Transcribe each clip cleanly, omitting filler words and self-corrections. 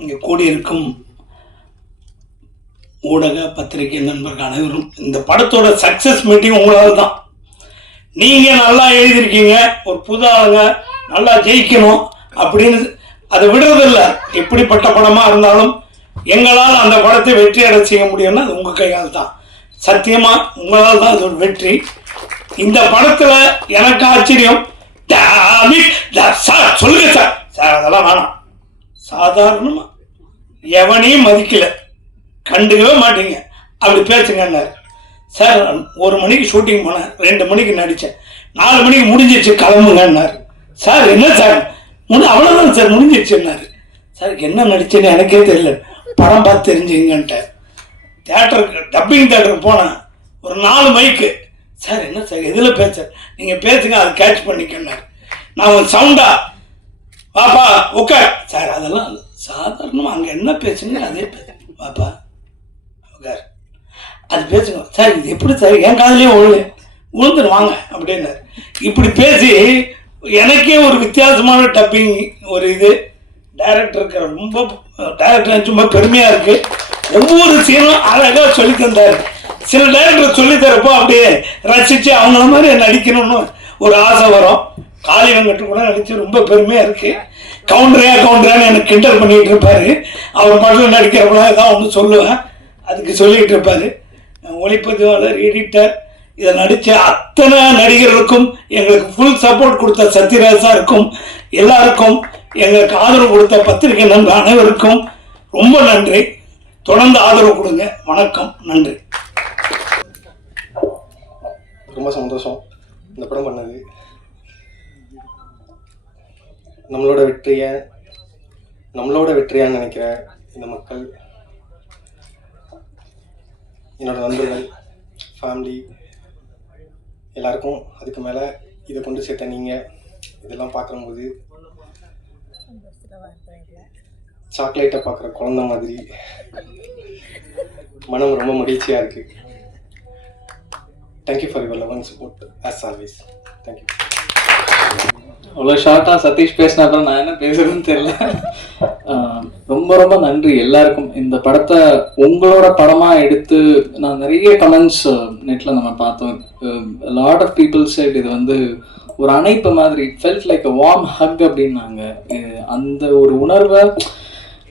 இங்கே கூடியிருக்கும் ஊடக பத்திரிகை நண்பர்கள் அனைவரும், இந்த படத்தோட சக்ஸஸ் மீட்டிங் உங்களால் தான். நீங்கள் நல்லா எழுதியிருக்கீங்க, ஒரு புது ஆளுங்க நல்லா ஜெயிக்கணும் அப்படின்னு அதை விடுறதில்ல. எப்படிப்பட்ட படமாக இருந்தாலும் எங்களால் அந்த படத்தை வெற்றி அடை செய்ய முடியும்னா அது உங்கள் கையால் தான். சத்தியமாக உங்களால் தான் அது ஒரு வெற்றி. இந்த படத்தில் எனக்கு ஆச்சரியம், சார் சொல்லுங்க சார், சார் அதெல்லாம் வேணாம், சாதாரணமாக எவனையும் மதிக்கலை, கண்டுக்கவே மாட்டீங்க, அப்படி பேசுங்கன்னாரு. சார் 1 மணிக்கு ஷூட்டிங் போனேன், 2 மணிக்கு நடித்தேன், 4 மணிக்கு முடிஞ்சிருச்சு கிளம்புங்கன்னாரு. சார் என்ன சார் அவ்வளோதான் சார் முடிஞ்சிருச்சுன்னாரு. சார் என்ன நடிச்சேன்னு எனக்கே தெரியல, படம் பார்த்து தெரிஞ்சுங்கன்ட்டு தேட்டருக்கு டப்பிங் தேட்டருக்கு போனேன். ஒரு 4 மைக்கு. சார் என்ன சார் எதில் பேச, நீங்கள் பேசுங்க, அதை கேட்ச் பண்ணிக்கன்னாரு. நான் சவுண்டா பாப்பா உட்கார் சார், அதெல்லாம் சாதாரணமாக அங்கே என்ன பேசுங்க அதே பேசுங்க, பாப்பா உட்கார் அது பேசுங்க சார், இது எப்படி சார் என் காதலையே விழுந்துருவாங்க அப்படின்னாரு. இப்படி பேசி எனக்கே ஒரு வித்தியாசமான டப்பிங் ஒரு இது டைரக்டருக்கு ரொம்ப பெருமையாக இருக்குது. ஒவ்வொரு சீனும் அழகாக சொல்லி தந்தார். சில டைரக்டர் சொல்லி தரப்போ அப்படியே ரசித்து அவங்கள மாதிரி நடிக்கணும்னு ஒரு ஆசை வரும். காளி வெங்கட்டு கூட நடித்து ரொம்ப பெருமையாக இருக்குது. கவுண்டரான்னு எனக்கு கிண்டல் பண்ணிகிட்டு இருப்பார். அவர் மட்டும் நடிக்கிறப்பெல்லாம் ஏதாவது ஒன்று சொல்லுவேன், அதுக்கு சொல்லிகிட்டு இருப்பார். ஒளிப்பதிவாளர், எடிட்டர், இதை நடித்த அத்தனை நடிகர்களுக்கும் எங்களுக்கு ஃபுல் சப்போர்ட் கொடுத்த சத்யராஜ் சாருக்கும் எல்லாருக்கும் எங்களுக்கு ஆதரவு கொடுத்த பத்திரிகை நண்பர் அனைவருக்கும் ரொம்ப நன்றி. தொடர்ந்து ஆதரவு கொடுங்க. வணக்கம், நன்றி. ரொம்ப சந்தோஷம் இந்த படம் பண்ணது. நம்மளோட வெற்றியான்னு நினைக்கிற இந்த மக்கள், என்னோட நண்பர்கள், ஃபேமிலி எல்லாருக்கும், அதுக்கு மேலே இதை கொண்டு சேர்த்த நீங்கள், இதெல்லாம் பார்க்கும்போது சாக்லேட்டை பார்க்குற குழந்தை மாதிரி மனம் ரொம்ப மகிழ்ச்சியாக இருக்குது. Thank you for your love and support as always. Thank you. அவ்வளோ ஷார்ட்டாக சதீஷ் பேசினா அப்புறம் நான் என்ன பேசுறதுன்னு தெரியல. ரொம்ப ரொம்ப நன்றி எல்லாருக்கும். இந்த படத்தை உங்களோட படமாக எடுத்து நான் நிறைய கமெண்ட்ஸ் நெட்டில் நம்ம பார்த்தோம். லாட் ஆஃப் பீப்புள் சைட் இது வந்து ஒரு அணைப்பு மாதிரி, felt like a warm hug அப்படின்னாங்க. அந்த ஒரு உணர்வை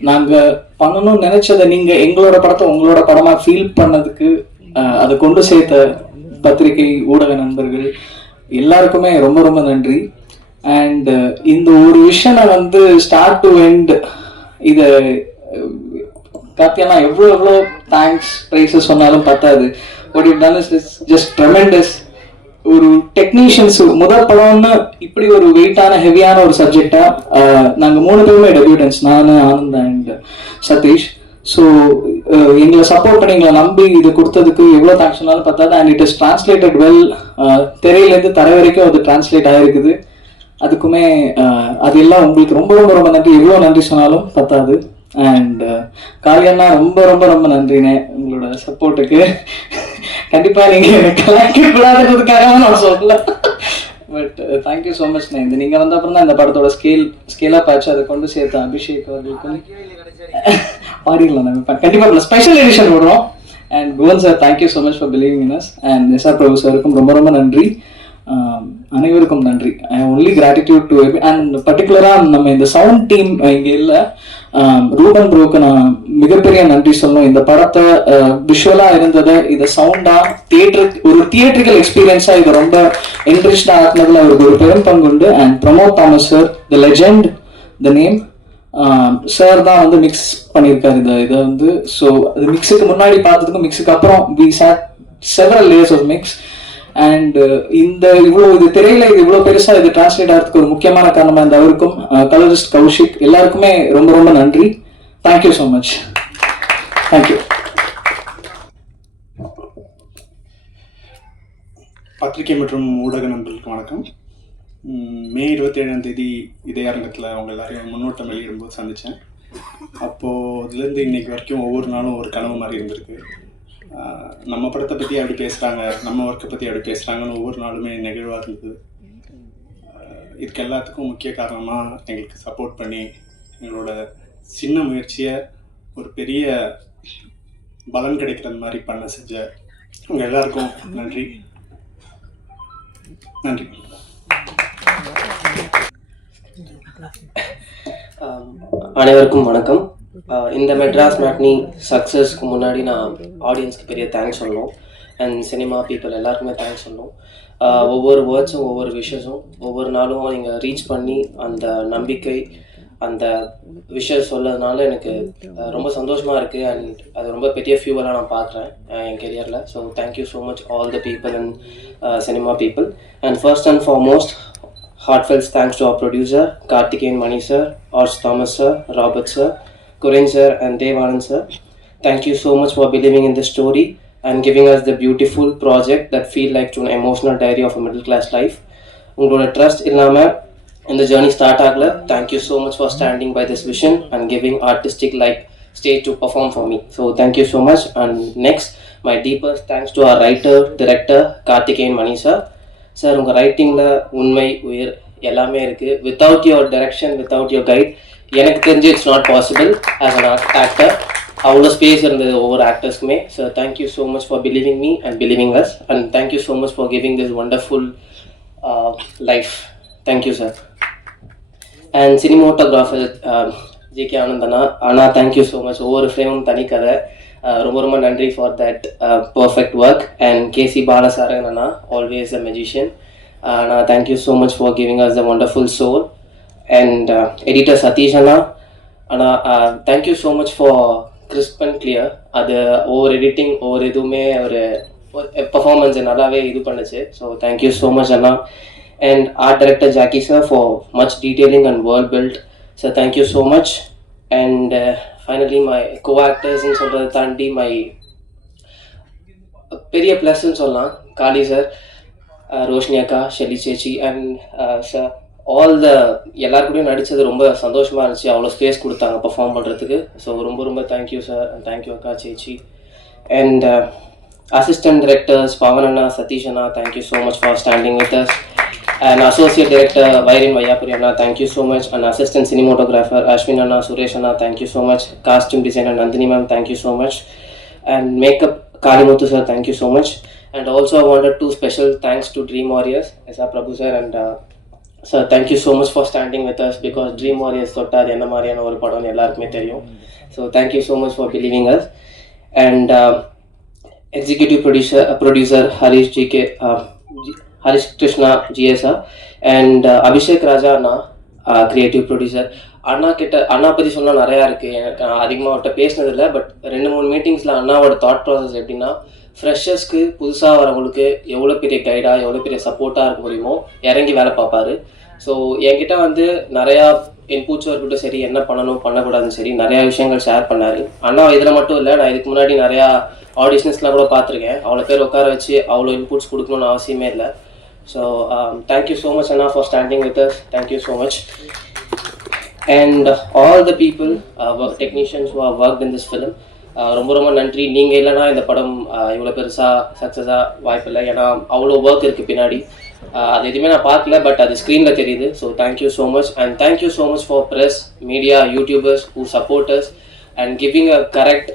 நாங்கள் பண்ணணும்னு நினச்சதை நீங்கள் எங்களோட படத்தை உங்களோட படமாக ஃபீல் பண்ணதுக்கு அதை கொண்டு சேர்த்த பத்திரிகை ஊடக நண்பர்கள் எல்லாருக்குமே ரொம்ப ரொம்ப நன்றி. அண்ட் இந்த ஒரு விஷயம் நான் வந்து ஸ்டார்ட் டு எண்ட் இதை காத்தியானா எவ்வளோ தேங்க்ஸ் ப்ரைஸஸ் சொன்னாலும் பத்தாது. What you done is just tremendous. ஒரு டெக்னீஷியன்ஸ் முதல் படம்னு இப்படி ஒரு வெயிட்டான ஹெவியான ஒரு சப்ஜெக்டா நாங்கள் 3 பேருமே டெபியூட்டன்ஸ், நான், ஆனந்த் அண்ட் சதீஷ். ஸோ எங்களை சப்போர்ட் பண்ணி எங்களை நம்பி இது கொடுத்ததுக்கு எவ்வளோ தேங்க்ஸ் சொன்னாலும் பத்தாது. And it is translated well. திரையிலேருந்து தரை வரைக்கும் அது டிரான்ஸ்லேட் ஆகிருக்குது. அதுக்குமே அது எல்லாம் உங்களுக்கு ரொம்ப ரொம்ப ரொம்ப நன்றி. எவ்வளோ நன்றி சொன்னாலும் பத்தாது. அண்ட் காளியண்ணா ரொம்ப ரொம்ப ரொம்ப நன்றிண்ணே உங்களோட சப்போர்ட்டுக்கு. கண்டிப்பாக நீங்கள் எனக்கு கலாய்க்கக்கூடாதுன்றதுக்காக நான் சொல்லல, பட் தேங்க்யூ ஸோ மச்ண்ணே. இந்த நீங்கள் வந்த அப்புறம் தான் இந்த படத்தோட ஸ்கேலாக ஆச்சு. அதை கொண்டு சேர்த்த அபிஷேக் அவர்களுக்கும் பாடிடலாம் நம்ம கண்டிப்பாக ஸ்பெஷல் எடிஷன் விடுறோம். அண்ட் குவன் sir, thank you so much for believing in us. And SR Prabhu சாருக்கும் ரொம்ப ரொம்ப நன்றி. அனைவருக்கும் நன்றி. I only gratitude to and பர்டிகுலராக நம்ம இந்த சவுண்ட் டீம் இங்கே இல்லை, ரூபன் ப்ரோக்கு நான் மிகப்பெரிய நன்றி சொல்லணும். இந்த படத்தை விஷுவலாக இருந்ததை இதை சவுண்டாக ஒரு தியேட்ரிக்கல் எக்ஸ்பீரியன்ஸாக இதை ரொம்ப இன்ட்ரெஸ்டாக ஆக்குனதில் அவருக்கு ஒரு பெரும் பங்கு உண்டு. And Pramod Thomas sir, the legend, the name sir தான் வந்து மிக்ஸ் பண்ணியிருக்காரு இதை வந்து. ஸோ அது மிக்ஸுக்கு முன்னாடி பார்த்ததுக்கும் மிக்ஸுக்கு அப்புறம் we sat several layers of mix. And இந்த இது திரையில இது இவ்வளோ பெருசாக இது டிரான்ஸ்லேட் ஆகிறதுக்கு ஒரு முக்கியமான காரணமாக இந்த அவருக்கும், கலரிஸ்ட் கௌஷிக், எல்லாருக்குமே ரொம்ப ரொம்ப நன்றி. Thank you so much. தேங்க்யூ. பத்திரிகை மற்றும் ஊடக நண்பர்களுக்கு வணக்கம். மே 27ஆம் தேதி இதே அரங்கத்தில் அவங்க எல்லாரையும் முன்னோட்டம் வெளியிடும்போது சந்தித்தேன். அப்போது அதுலேருந்து இன்னைக்கு வரைக்கும் ஒவ்வொரு நாளும் ஒரு கனவு மாதிரி இருந்திருக்கு. நம்ம படத்தை பற்றி அப்படி பேசுகிறாங்க, நம்ம ஒர்க்கை பற்றி அப்படி பேசுகிறாங்கன்னு ஒவ்வொரு நாளுமே நெகிழ்வாக இருந்தது. இதுக்கு எல்லாத்துக்கும் முக்கிய காரணமாக எங்களுக்கு சப்போர்ட் பண்ணி எங்களோட சின்ன முயற்சியை ஒரு பெரிய பலன் கிடைக்கிற மாதிரி பண்ண செஞ்ச உங்கள் எல்லாருக்கும் நன்றி. அனைவருக்கும் வணக்கம். இந்த மெட்ராஸ் மேட்னி சக்ஸஸ்க்கு முன்னாடி நான் ஆடியன்ஸ்க்கு பெரிய தேங்க்ஸ் சொல்லணும். அண்ட் சினிமா பீப்புள் எல்லாருக்குமே தேங்க்ஸ் சொல்லணும். ஒவ்வொரு வேர்ட்ஸும் ஒவ்வொரு விஷஸும் ஒவ்வொரு நாளும் நீங்கள் ரீச் பண்ணி அந்த நம்பிக்கை அந்த விஷயம் சொல்லதுனால எனக்கு ரொம்ப சந்தோஷமாக இருக்குது. அண்ட் அது ரொம்ப பெரிய ஃபியூவலாக நான் பார்க்குறேன் என் கெரியரில். So thank you so much all the people and cinema people. And first and foremost heartfelt thanks to our producer Karthikeyan Mani sir, Ars Thomas sir, Robert sir, Kuren sir and Dev Anand sir. Thank you so much for believing in this story and giving us the beautiful project that feel like an emotional diary of a middle class life. உங்களோட trust இல்லாமல் இந்த journey start ஆகல. Thank you so much for standing by this vision and giving artistic like stage to perform for me. So thank you so much. And next, my deepest thanks to our writer, director Karthikeyan Mani sir. Sir உங்கள் ரைட்டிங்கில் உண்மை உயிர் எல்லாமே இருக்குது. Without your direction without your guide எனக்கு தெரிஞ்சு it's not possible as an actor. அவ்வளோ space இருந்தது ஒவ்வொரு ஆக்டர்ஸ்க்குமே. So thank you so much for believing me and believing us and thank you so much for giving this wonderful life. Thank you sir. And cinematographer GK ஆனந்தனா அண்ணா thank you so much. ஒவ்வொரு ஃப்ரேமும் தனிக்கதை. ரொம்ப ரொம்ப நன்றி for that perfect work. And கேசி பாலசாரன் அண்ணா always a magician அண்ணா thank you so much for giving us the wonderful soul. And editor Sathish அண்ணா அண்ணா thank you so much for crisp and clear. அது ஒவ்வொரு எடிட்டிங் ஒவ்வொரு இதுவுமே ஒரு பர்ஃபார்மன்ஸை நல்லாவே இது பண்ணுச்சு. ஸோ தேங்க்யூ ஸோ மச் அண்ணா. And art director Jacky sir for much detailing and world build. So thank you so much. And finally my co-actors ன்னு சொல்கிறத தாண்டி மை பெரிய ப்ளஸ்ன்னு சொல்லலாம் காளி சார், ரோஷினி அக்கா, ஷெல்லி சேச்சி அண்ட் சார் ஆல் த எல்லாருக்கூடையும் நடித்தது ரொம்ப சந்தோஷமாக இருந்துச்சு. அவ்வளோ ஸ்பேஸ் கொடுத்தாங்க பர்ஃபார்ம் பண்ணுறதுக்கு. ஸோ ரொம்ப ரொம்ப தேங்க்யூ சார் அண்ட் தேங்க்யூ அக்கா சேச்சி. அண்ட் அசிஸ்டன்ட் டைரக்டர்ஸ் பவன் அண்ணா, சதீஷ் அண்ணா, thank you so much for standing with us. And associate director Vairin Vayapuri Anna, thank you so much. And assistant cinematographer Ashwin Anna, Suresh Anna, thank you so much. Costume designer Nandini ma'am, thank you so much. And makeup Kalimuthu sir, thank you so much. And also I wanted to special thanks to Dream Warriors, S.R. Prabhu sir and sir, thank you so much for standing with us because Dream Warriors thotta adu enna mariyana oru padam ellarkume theriyum. So thank you so much for believing us. And executive producer Harish GK Harish Krishna GSR and Abhishek Raja Anna, creative producer. அண்ணா கிட்ட அண்ணா பற்றி சொன்னால் நிறையா இருக்குது. எனக்கு அதிகமாக அவர்கிட்ட பேசினதில்லை. But 2-3 மீட்டிங்ஸில் அண்ணாவோட thought process எப்படின்னா, ஃப்ரெஷர்ஸ்க்கு புதுசாக வரவங்களுக்கு எவ்வளோ பெரிய கைடாக எவ்வளோ பெரிய சப்போர்ட்டாக இருக்க முடியுமோ இறங்கி வேலை பார்ப்பாரு. ஸோ என்கிட்ட வந்து நிறையா இன்புட்ஸும் இருக்கட்டும் சரி, என்ன பண்ணணும் பண்ணக்கூடாதுன்னு சரி நிறையா விஷயங்கள் ஷேர் பண்ணார். அண்ணா இதில் மட்டும் இல்லை, நான் இதுக்கு முன்னாடி நிறையா ஆடிஷன்ஸ்லாம் கூட பார்த்துருக்கேன். அவ்வளோ பேர் உட்கார வச்சு அவ்வளோ இன்புட்ஸ் கொடுக்கணும்னு அவசியமே இல்லை. So thank you so much Anna for standing with us. Thank you so much. And all the people, technicians who have worked in this film, ரொம்ப ரொம்ப நன்றி. நீங்கள் இல்லைனா இந்த படம் இவ்வளோ பெருசாக சக்ஸஸாக வாய்ப்பில்லை. ஏன்னா அவ்வளோ ஒர்க் இருக்குது பின்னாடி. அது எதுவுமே நான் பார்க்கல, பட் அது ஸ்க்ரீனில் தெரியுது. So thank you so much. And thank you so much for press, media, YouTubers who supporters and giving a correct.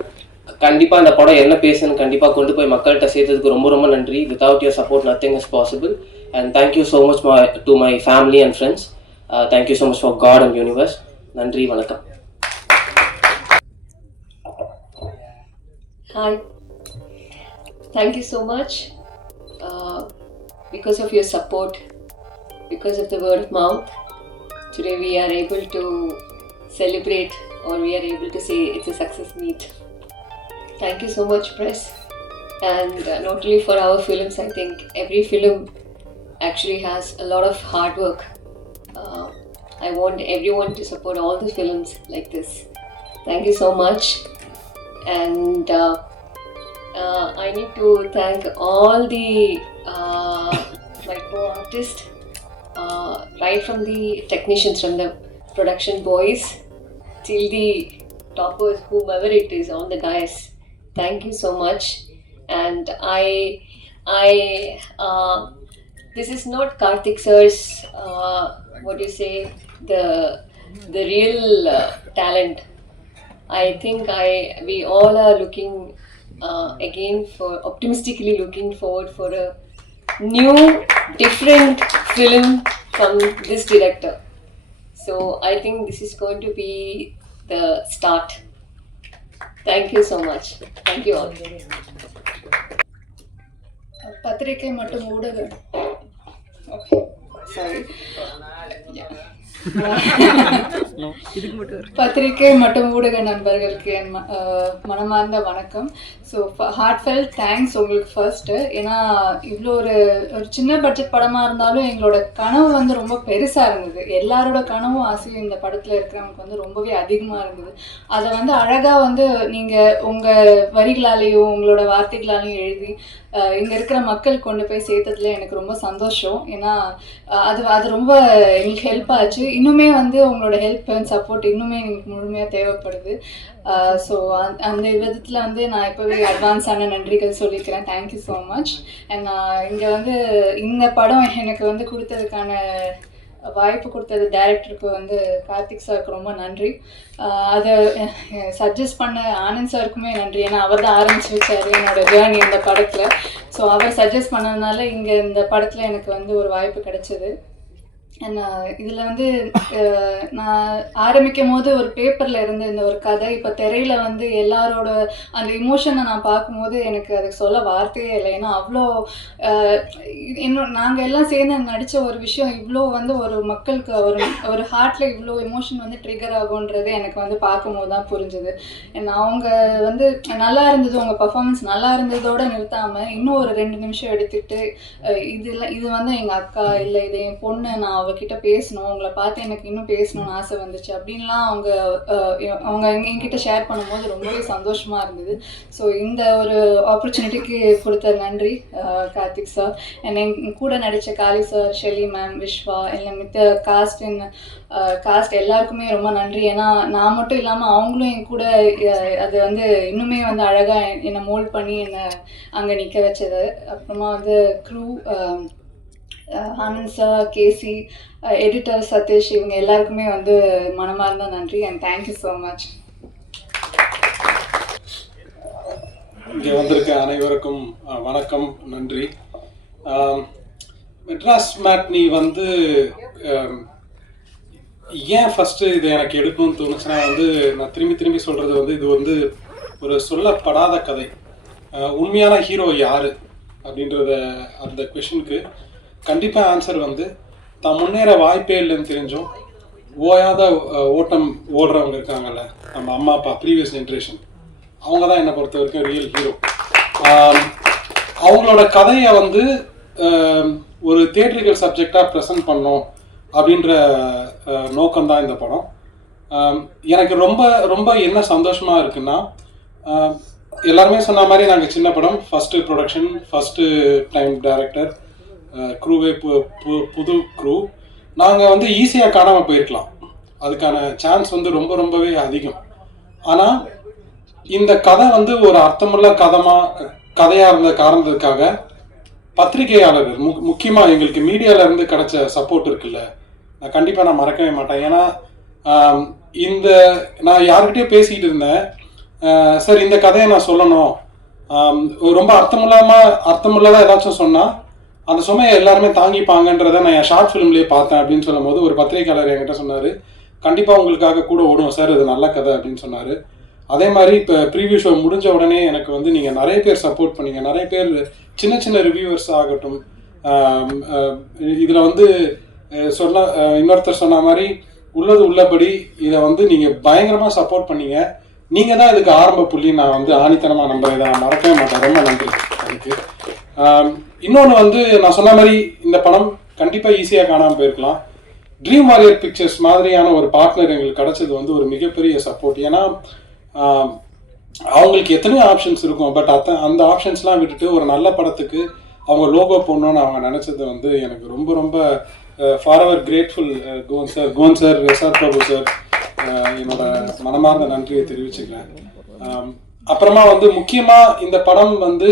கண்டிப்பாக இந்த படம் என்ன பேசுன்னு கண்டிப்பாக கொண்டு போய் மக்கள்கிட்ட சேர்த்ததுக்கு ரொம்ப ரொம்ப நன்றி. Without your support nothing is possible. And thank you so much to my family and friends. Thank you so much for God and universe. Nandri vanakkam. Hi. Thank you so much. Because of your support, because of the word of mouth, today we are able to celebrate, or we are able to say it's a success meet. Thank you so much, press. And not only for our films, I think every film actually has a lot of hard work. I want everyone to support all the films like this. Thank you so much. And I need to thank all the my co-artists, right from the technicians, from the production boys till the toppers, whomever it is on the dais. Thank you so much. And this is not Karthik sir's, what do you say, the real talent. I think we all are looking again for optimistically looking forward for a new different film from this director. So I think this is going to be the start. Thank you so much. Thank you all. பத்திரிகை மற்றும் ஊடக sorry பத்திரிகை மற்றும் ஊடக நண்பர்களுக்கு என் மனமார்ந்த வணக்கம். So heartfelt thanks உங்களுக்கு ஃபர்ஸ்ட்டு. ஏன்னா இவ்வளோ ஒரு சின்ன பட்ஜெட் படமாக இருந்தாலும் எங்களோட கனவு வந்து ரொம்ப பெருசாக இருந்தது. எல்லாரோட கனவும் ஆசையும் இந்த படத்தில் இருக்கிறவங்களுக்கு வந்து ரொம்பவே அதிகமாக இருந்தது. அதை வந்து அழகாக வந்து நீங்கள் உங்கள் வரிகளாலேயும் உங்களோட வார்த்தைகளாலேயும் எழுதி இங்கே இருக்கிற மக்கள் கொண்டு போய் சேர்த்ததுல எனக்கு ரொம்ப சந்தோஷம். ஏன்னா அது ரொம்ப எங்களுக்கு ஹெல்ப் ஆச்சு. இன்னுமே வந்து உங்களோட ஹெல்ப் அண்ட் சப்போர்ட் இன்னுமே எங்களுக்கு முழுமையாக தேவைப்படுது. ஸோ அந்த விதத்தில் வந்து நான் இப்போவே அட்வான்ஸான நன்றிகள் சொல்லிக்கிறேன். Thank you so much. அண்ட் நான் இங்கே வந்து இந்த படம் எனக்கு வந்து கொடுத்ததுக்கான வாய்ப்பு கொடுத்தது டைரக்டருக்கு வந்து கார்த்திக் சாருக்கு ரொம்ப நன்றி. அதை சஜஸ்ட் பண்ண ஆனந்த் சாருக்குமே நன்றி. ஏன்னா அவர் தான் ஆரம்பிச்சு வச்சார் என்னோட ஜேர்னி இந்த படத்தில். ஸோ அவர் சஜஸ்ட் பண்ணதுனால இங்கே இந்த படத்தில் எனக்கு வந்து ஒரு வாய்ப்பு கிடைச்சிது. இதில் வந்து நான் ஆரம்பிக்கும் போது ஒரு பேப்பரில் இருந்த இந்த ஒரு கதை இப்போ திரையில் வந்து எல்லாரோட அந்த இமோஷனை நான் பார்க்கும்போது எனக்கு அதுக்கு சொல்ல வார்த்தையே இல்லை. ஏன்னா அவ்வளோ நாங்கள் எல்லாம் சேர்ந்து நடித்த ஒரு விஷயம் இவ்வளோ வந்து ஒரு மக்களுக்கு ஒரு ஹார்ட்டில் இவ்வளோ எமோஷன் வந்து ட்ரிகர் ஆகுன்றது எனக்கு வந்து பார்க்கும்போது தான் புரிஞ்சுது. அவங்க வந்து நல்லா இருந்தது, உங்கள் பர்ஃபார்மன்ஸ் நல்லா இருந்ததோடு நிறுத்தாமல் இன்னும் ஒரு 2 நிமிஷம் எடுத்துக்கிட்டு இது வந்து எங்கள் அக்கா இல்லை இது என் பொண்ணு, நான் அவகிட்ட பேசணும், உங்களை பார்த்து எனக்கு இன்னும் பேசணும்னு ஆசை வந்துச்சு அப்படின்லாம் அவங்க என்கிட்ட ஷேர் பண்ணும்போது ரொம்பவே சந்தோஷமாக இருந்தது. ஸோ இந்த ஒரு ஆப்பர்ச்சுனிட்டிக்கு கொடுத்த நன்றி கார்த்திக் சார். என் கூட நடித்த காளி சார், ஷெலி மேம், விஸ்வா, இல்லை மித்த காஸ்ட் எல்லாருக்குமே ரொம்ப நன்றி. ஏன்னா நான் மட்டும் இல்லாமல் அவங்களும் என் கூட அது வந்து இன்னுமே வந்து அழகாக என்னை மோல்ட் பண்ணி என்னை அங்கே நிற்க வச்சது. அப்புறமா வந்து க்ரூ ஆனந்த் சார், கேசி, எடிட்டர் சதீஷ், இவங்க எல்லாருக்குமே வந்து மனமார்ந்த நன்றி. And thank you so much. இங்கே வந்திருக்க அனைவருக்கும் வணக்கம், நன்றி. மெட்ராஸ் மேட்னி வந்து ஏன் ஃபஸ்ட்டு இதை எனக்கு எடுக்கணும்னு தோணுச்சுன்னா வந்து நான் திரும்பி சொல்கிறது வந்து இது வந்து ஒரு சொல்லப்படாத கதை. உண்மையான ஹீரோ யார் அப்படின்றத அந்த கொஷனுக்கு கண்டிப்பாக ஆன்சர் வந்து தான் முன்னேற வாய்ப்பே இல்லைன்னு தெரிஞ்சும் ஓயாத ஓட்டம் ஓடுறவங்க இருக்காங்கல்ல, நம்ம அம்மா அப்பா ப்ரீவியஸ் ஜென்ரேஷன், அவங்க தான் என்னை பொறுத்த வரைக்கும் ரியல் ஹீரோ. அவங்களோட கதையை வந்து ஒரு தியேட்ரிக்கல் சப்ஜெக்டாக ப்ரெசென்ட் பண்ணோம் அப்படின்ற நோக்கம்தான் இந்த படம். எனக்கு ரொம்ப ரொம்ப என்ன சந்தோஷமாக இருக்குன்னா, எல்லாருமே சொன்ன மாதிரி நாங்கள் சின்ன படம், first production, first time director, க்ரூவே புது க்ரூ. நாங்கள் வந்து ஈஸியாக காணாமல் போயிருக்கலாம், அதுக்கான சான்ஸ் வந்து ரொம்பவே அதிகம். ஆனால் இந்த கதை வந்து ஒரு அர்த்தமுள்ள கதையாக இருந்த காரணத்துக்காக பத்திரிகையாளர்கள் முக்கியமாக எங்களுக்கு மீடியாவிலேருந்து கிடைச்ச சப்போர்ட் இருக்குல்ல, நான் கண்டிப்பாக நான் மறக்கவே மாட்டேன். ஏன்னா நான் யார்கிட்டயே பேசிக்கிட்டு இருந்தேன், சார் இந்த கதையை நான் சொல்லணும், ரொம்ப அர்த்தமுள்ளதாக ஏதாச்சும் சொன்னால் அந்த சுமையை எல்லாருமே தாங்கிப்பாங்கன்றதை நான் என் ஷார்ட் ஃபிலிம்லேயே பார்த்தேன் அப்படின்னு சொல்லும் போது ஒரு பத்திரிகையாளர் என்கிட்ட சொன்னார், கண்டிப்பாக உங்களுக்காக கூட ஓடுவோம் சார், இது நல்ல கதை அப்படின்னு சொன்னார். அதே மாதிரி இப்போ ப்ரீவியூ ஷோ முடிஞ்ச உடனே எனக்கு வந்து நீங்கள் நிறைய பேர் சப்போர்ட் பண்ணீங்க, நிறைய பேர் சின்ன ரிவ்யூவர்ஸ் ஆகட்டும். இதில் வந்து இன்னொருத்தர் சொன்ன மாதிரி உள்ளது உள்ளபடி இதை வந்து நீங்கள் பயங்கரமாக சப்போர்ட் பண்ணீங்க. நீங்கள் தான் இதுக்கு ஆரம்ப புள்ளி, நான் வந்து ஆணித்தனமாக நம்புறேன், இதை மறக்கவே மாட்டேன். ரொம்ப நன்றி அதுக்கு. இன்னொன்று வந்து நான் சொன்ன மாதிரி இந்த படம் கண்டிப்பாக ஈஸியாக காணாமல் போயிருக்கலாம். ட்ரீம் வாரியர் பிக்சர்ஸ் மாதிரியான ஒரு பார்ட்னர் எங்களுக்கு கிடைச்சது வந்து ஒரு மிகப்பெரிய சப்போர்ட். ஏன்னா அவங்களுக்கு எத்தனையோ ஆப்ஷன்ஸ் இருக்கும், பட் அந்த ஆப்ஷன்ஸ்லாம் விட்டுட்டு ஒரு நல்ல படத்துக்கு அவங்க லோகோ போடணும்னு அவங்க நினச்சது வந்து எனக்கு ரொம்ப ஃபார்எவர் கிரேட்ஃபுல். கோன் சார், எஸ்ஆர் பிரபு சார், என்னோட மனமார்ந்த நன்றியை தெரிவிச்சுக்கிறேன். அப்புறமா வந்து முக்கியமாக இந்த படம் வந்து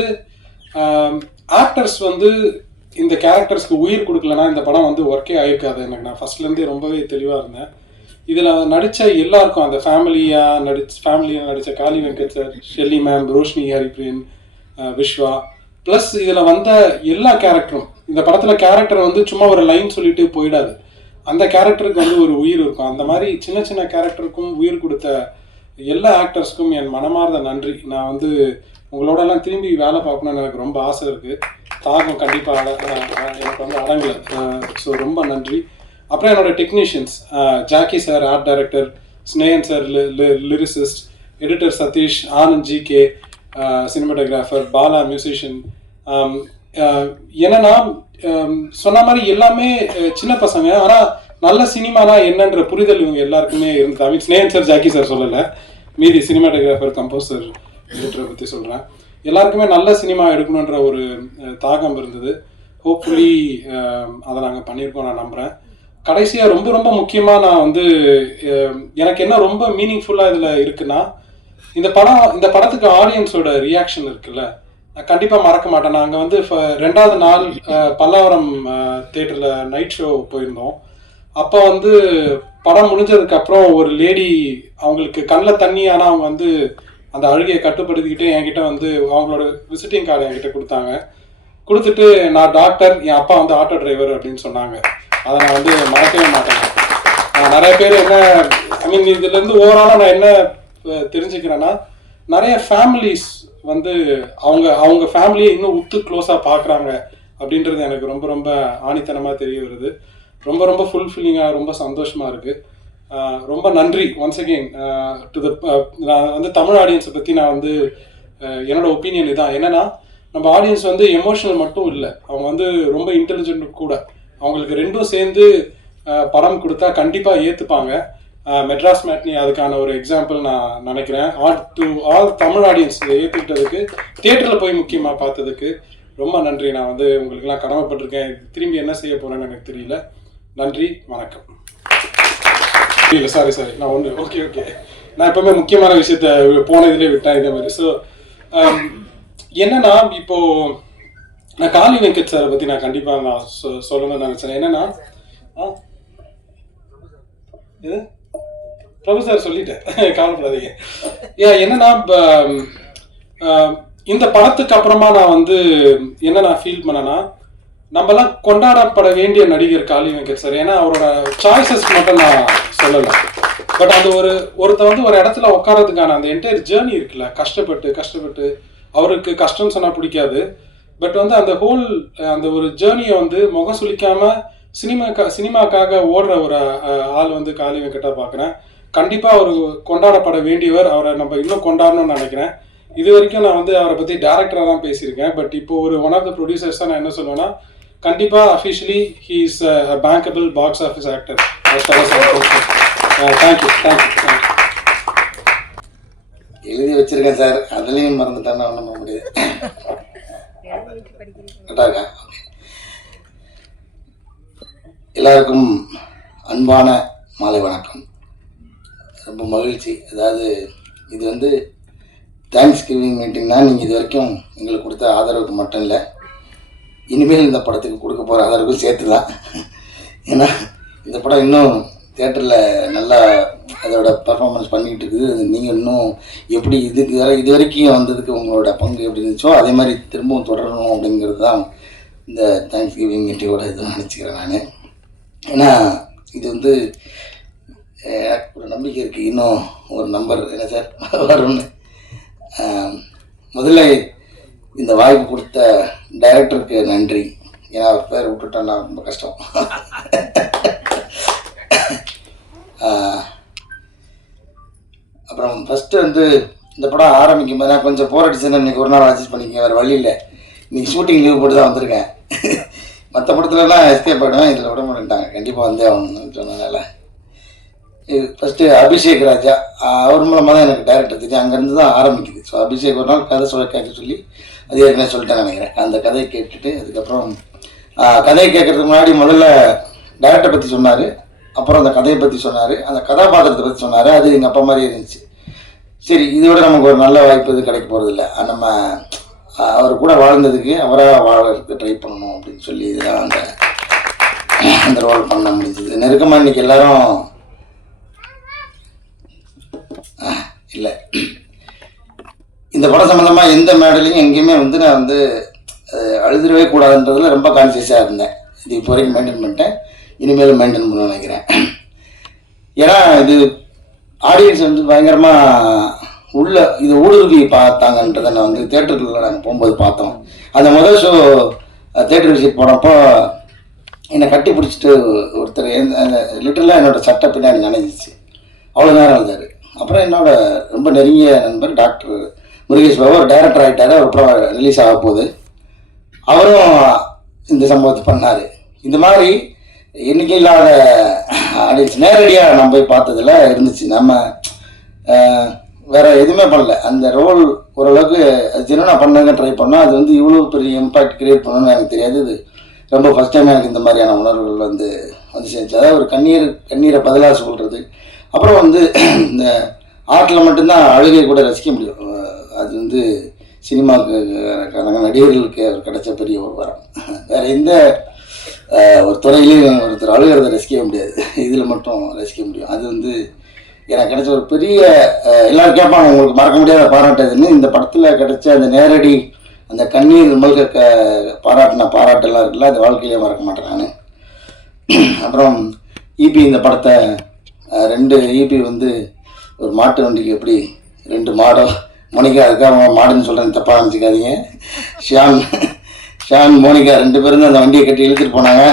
ஆக்டர்ஸ் வந்து இந்த கேரக்டர்ஸ்க்கு உயிர் கொடுக்கலன்னா இந்த படம் வந்து ஒர்க்கே ஆகிருக்காது. எனக்கு நான் ஃபர்ஸ்ட்லேருந்தே ரொம்பவே தெளிவாக இருந்தேன். இதில் நடித்த எல்லாருக்கும் அந்த ஃபேமிலியாக நடித்த Kaali Venkat sir, Shelly ma'am, Roshini Haripriyan, Viswa, plus இதில் வந்த எல்லா கேரக்டரும், இந்த படத்தில் கேரக்டர் வந்து சும்மா ஒரு லைன் சொல்லிட்டு போயிடாது, அந்த கேரக்டருக்கு வந்து ஒரு உயிர் இருக்கும். அந்த மாதிரி சின்ன சின்ன கேரக்டருக்கும் உயிர் கொடுத்த எல்லா ஆக்டர்ஸ்க்கும் என் மனமார்ந்த நன்றி. நான் வந்து உங்களோடலாம் திரும்பி வேலை பார்க்கணுன்னு எனக்கு ரொம்ப ஆசை இருக்குது. தாகம் கண்டிப்பாக எனக்கு வந்து அடங்கலை. ஸோ ரொம்ப நன்றி. அப்புறம் என்னோட technicians, Jacky sir art director, Snehan sir lyricist, editor Sathish, Anand GK cinematographer, Bala musician. என்னன்னா சொன்ன மாதிரி எல்லாமே சின்ன பசங்க, ஆனால் நல்ல சினிமானா என்னன்ற புரிதல் இவங்க எல்லாருக்குமே இருந்தது. ஐ மீன் ஸ்னேகன் சார், ஜாக்கி சார் சொல்லலை, மீதி சினிமாட்டோகிராஃபர், கம்போசர், எடிட்டரை பற்றி சொல்கிறேன். எல்லாருக்குமே நல்ல சினிமா எடுக்கணுன்ற ஒரு தாகம் இருந்தது. ஹோப்ஃபுல்லி அதை நாங்கள் பண்ணியிருக்கோம் நான் நம்புகிறேன். கடைசியாக ரொம்ப ரொம்ப முக்கியமாக நான் வந்து எனக்கு என்ன ரொம்ப மீனிங்ஃபுல்லாக இதில் இருக்குன்னா, இந்த படத்துக்கு ஆடியன்ஸோட ரியாக்ஷன் இருக்குல்ல, நான் கண்டிப்பாக மறக்க மாட்டேன். நாங்கள் வந்து 2வது நாள் பல்லாவரம் தேட்டரில் நைட் ஷோ போயிருந்தோம். அப்போ வந்து படம் முடிஞ்சதுக்கப்புறம் ஒரு லேடி, அவங்களுக்கு கண்ணில் தண்ணி, ஆனால் அவங்க வந்து அந்த அழுகையை கட்டுப்படுத்திக்கிட்டு என்கிட்ட வந்து அவங்களோட விசிட்டிங் கார்டு என்கிட்ட கொடுத்துட்டு நான் டாக்டர், என் அப்பா வந்து ஆட்டோ டிரைவர் அப்படின்னு சொன்னாங்க. அதை நான் வந்து மறக்கவே மாட்டேன். நிறைய பேர் என்ன, ஐ மீன் இதுலேருந்து ஓவராலாக நான் என்ன தெரிஞ்சுக்கிறேன்னா, நிறைய ஃபேமிலிஸ் வந்து அவங்க ஃபேமிலியை இன்னும் உத்து க்ளோஸாக பார்க்குறாங்க அப்படின்றது எனக்கு ரொம்ப ரொம்ப ஆணித்தனமாக தெரிய வருது. ரொம்ப ரொம்ப ஃபுல்ஃபில்லிங்காக, ரொம்ப சந்தோஷமாக இருக்குது. ரொம்ப நன்றி ஒன்ஸ் அகெயின் டு த. நான் வந்து தமிழ் ஆடியன்ஸை பற்றி நான் வந்து என்னோட ஒப்பீனியன் இதான். என்னென்னா, நம்ம ஆடியன்ஸ் வந்து எமோஷனல் மட்டும் இல்லை, அவங்க வந்து ரொம்ப இன்டெலிஜென்ட் கூட. அவங்களுக்கு ரெண்டும் சேர்ந்து படம் கொடுத்தா கண்டிப்பாக ஏற்றுப்பாங்க. மெட்ராஸ் மேட்னி அதுக்கான ஒரு எக்ஸாம்பிள் நான் நினைக்கிறேன். ஆல் தமிழ் ஆடியன்ஸ் ஏற்றுக்கிட்டதுக்கு, தியேட்டரில் போய் முக்கியமாக பார்த்ததுக்கு ரொம்ப நன்றி. நான் வந்து உங்களுக்கெல்லாம் கடமைப்பட்டிருக்கேன். திரும்பி என்ன செய்ய போகிறேன்னு எனக்கு தெரியல. நன்றி, வணக்கம். இல்லை சாரி நான் ஓகே நான் எப்பவுமே முக்கியமான விஷயத்த போன இதிலே விட்டேன் இதே மாதிரி. ஸோ என்னன்னா, இப்போ நான் காளி வெங்கட் சாரை பற்றி நான் கண்டிப்பாக நான் சொல்லணும்னு நினச்சேன். என்னன்னா, இது பிரபு சார் சொல்லிட்டேன், கவலைப்படாதீங்க. என்னன்னா, இந்த படத்துக்கு அப்புறமா நான் வந்து என்ன நான் ஃபீல் பண்ணேன்னா, நம்மலாம் கொண்டாடப்பட வேண்டிய நடிகர் காளி வெங்கட் சார். ஏன்னா அவரோட சாய்ஸஸ் மட்டும் நான் சொல்லலை, பட் அந்த ஒருத்தர் வந்து ஒரு இடத்துல உட்காரதுக்கான அந்த என்டையர் ஜேர்னி இருக்குல்ல, கஷ்டப்பட்டு அவருக்கு கஷ்டம் சொன்னால் பிடிக்காது, பட் வந்து அந்த அந்த ஒரு ஜேர்னியை வந்து முகம் சுளிக்காம சினிமாக்காக ஓடுற ஒரு ஆள் வந்து காளி வெங்கட்டா பார்க்குறேன். கண்டிப்பாக அவர் கொண்டாடப்பட வேண்டியவர். அவரை நம்ம இன்னும் கொண்டாடணும்னு நினைக்கிறேன். இது வரைக்கும் நான் வந்து அவரை பற்றி டேரக்டராக தான் பேசியிருக்கேன். பட் இப்போ ஒரு ஒன் ஆஃப் த ப்ரொடியூசர்ஸாக நான் என்ன சொல்லுவேன்னா, கண்டிப்பாக officially he is a bankable box office actor. Thank you. எழுதி வச்சிருக்கேன் சார், அதுலேயும் மறந்துட்டேன்னா ஒன்றும் பண்ண முடியாது. கரெக்டாக இருக்கா? எல்லாருக்கும் அன்பான மாலை வணக்கம். ரொம்ப மகிழ்ச்சி. அதாவது இது வந்து தேங்க்ஸ் கிவிங் மீட்டிங் தான். நீங்கள் இது வரைக்கும் எங்களுக்கு கொடுத்த ஆதரவுக்கு மட்டும் இல்லை, இனிமேல் இந்த படத்துக்கு கொடுக்க போகிற ஆதரவுக்கும் சேர்த்து தான். ஏன்னா இந்த படம் இன்னும் தியேட்டரில் நல்லா அதோட பர்ஃபார்மன்ஸ் பண்ணிக்கிட்டு இருக்குது. நீங்கள் இன்னும் எப்படி இது வரைக்கும் வந்ததுக்கு உங்களோட பங்கு எப்படி இருந்துச்சோ அதே மாதிரி திரும்பவும் தொடரணும் அப்படிங்கிறது தான் இந்த தேங்க்ஸ் கிவிங் மீட்டிங்கோட இது நினச்சிக்கிறேன் நான். ஏன்னா இது வந்து ஒரு நம்பிக்கை இருக்குது, இன்னும் ஒரு நம்பர் என்ன சார் வரும்னு. முதல்ல இந்த வாய்ப்பு கொடுத்த டைரக்டருக்கு நன்றி. ஏன்னா அவர் பேர் விட்டுட்டோன்னா ரொம்ப கஷ்டம். அப்புறம் ஃபஸ்ட்டு வந்து இந்த படம் ஆரம்பிக்கும் போது நான் கொஞ்சம் போர் அடிச்சுன்னா இன்றைக்கி ஒரு நாள் அட்ஜஸ்ட் பண்ணிக்கேன், வேறு வழி இல்லை. இன்றைக்கி ஷூட்டிங் லீவ் போட்டு தான் வந்திருக்கேன். மற்ற படத்துலலாம் எஸ்கேப் ஆகிடுவேன், இதில் விட மாட்டேன்ட்டாங்க, கண்டிப்பாக வந்தே ஆகணும்னு சொன்னதுனால. இது ஃபஸ்ட்டு அபிஷேக் ராஜா, அவர் மூலமாக தான் எனக்கு டைரக்டர் தெரியும், அங்கேருந்து தான் ஆரம்பிக்குது. ஸோ அபிஷேக் ஒரு நாள் கதை கேட்க சொல்லி அது ஏற்கனவே சொல்லிட்டேன் நினைக்கிறேன். அந்த கதையை கேட்டுட்டு அதுக்கப்புறம் கதையை கேட்குறதுக்கு முன்னாடி முதல்ல டைரக்டரை பற்றி சொன்னார், அப்புறம் அந்த கதையை பற்றி சொன்னார், அந்த கதாபாத்திரத்தை பற்றி சொன்னார். அது எங்கள் அப்பா மாதிரியே இருந்துச்சு. சரி, இதோட நமக்கு ஒரு நல்ல வாய்ப்பு இது கிடைக்க போகிறதில்ல, நம்ம அவர் கூட வாழ்ந்ததுக்கு அவராக வாழறதுக்கு ட்ரை பண்ணணும் அப்படின்னு சொல்லி இதுதான் அந்த ரோல் பண்ண முடிஞ்சது. நெருக்கமாக இன்றைக்கி எல்லோரும் இல்லை. இந்த படம் சம்மந்தமாக எந்த மேடலையும் எங்கேயுமே வந்து நான் வந்து அழுதுடவே கூடாதுன்றதுல ரொம்ப கான்சியஸாக இருந்தேன். இது இப்போ வரைக்கும் மெயின்டைன் பண்ணிட்டேன், இனிமேலும் மெயின்டைன் பண்ண நினைக்கிறேன். ஏன்னா இது ஆடியன்ஸ் வந்து பயங்கரமாக உள்ள இது ஊடுருவி பார்த்தாங்கன்றதை நான் வந்து தேட்டருக்குள்ள நாங்கள் போகும்போது பார்த்தோம். அந்த முதல் ஷோ தேட்டர் விசிட் போனப்போ என்னை கட்டி பிடிச்சிட்டு ஒருத்தர் லிட்டரலாக என்னோட சட்டை பின்னாடி நினைஞ்சிச்சு, அவ்வளோ நேரம் இருந்தார். அப்புறம் என்னோட ரொம்ப நெருங்கிய நண்பர் டாக்டர் முருகேஷ் பாபு ஒரு டைரக்டர் ஆகிட்டார், அவர் அப்புறம் ரிலீஸ் ஆக போகுது, அவரும் இந்த சம்பவத்தை பண்ணார். இந்த மாதிரி என்றைக்கு இல்லாத ஆடியன்ஸ் நேரடியாக நம்ம போய் பார்த்ததில் இருந்துச்சு. நம்ம வேறு எதுவுமே பண்ணல, அந்த ரோல் ஓரளவுக்கு அது ஜெனுவனாக பண்ணங்க ட்ரை பண்ணோம். அது வந்து இவ்வளோ பெரிய இம்பாக்ட் க்ரியேட் பண்ணணும்னு எனக்கு தெரியாது. இது ரொம்ப ஃபஸ்ட் டைம் எனக்கு இந்த மாதிரியான உணர்வுகள் வந்து சேர்ந்துச்சு. அதாவது ஒரு கண்ணீரை பதிலாக சொல்கிறது. அப்புறம் வந்து இந்த ஆர்ட்டில் மட்டும்தான் அழுகை கூட ரசிக்க முடியும். அது வந்து சினிமாவுக்கு நடிகர்களுக்கு கிடைச்ச பெரிய ஒரு வரம். வேறு எந்த ஒரு துறையிலையும் ஒருத்தர் அழுகிறத ரசிக்க முடியாது, இதில் மட்டும் ரசிக்க முடியும். அது வந்து எனக்கு கிடைச்ச ஒரு பெரிய எல்லோரும் கேட்பாங்க உங்களுக்கு மறக்க முடியாத பாராட்டுதுன்னு. இந்த படத்தில் கிடைச்ச அந்த நேரடி அந்த கண்ணீர் மல்க பாராட்டெல்லாம் இருக்குல்ல, அது வாழ்க்கையிலே மறக்க மாட்டேன் நான். அப்புறம் ஈபி இந்த படத்தை 2 ஈபி வந்து ஒரு மாட்டு வண்டிக்கு எப்படி 2 மாடோ மோனிகா, அதுக்காக மாடுன்னு சொல்கிறேன் தப்பாக நினச்சிக்காதீங்க. ஷான் மோனிகா 2 பேரும் தான் அந்த வண்டியை கட்டி இழுத்துட்டு போனாங்க.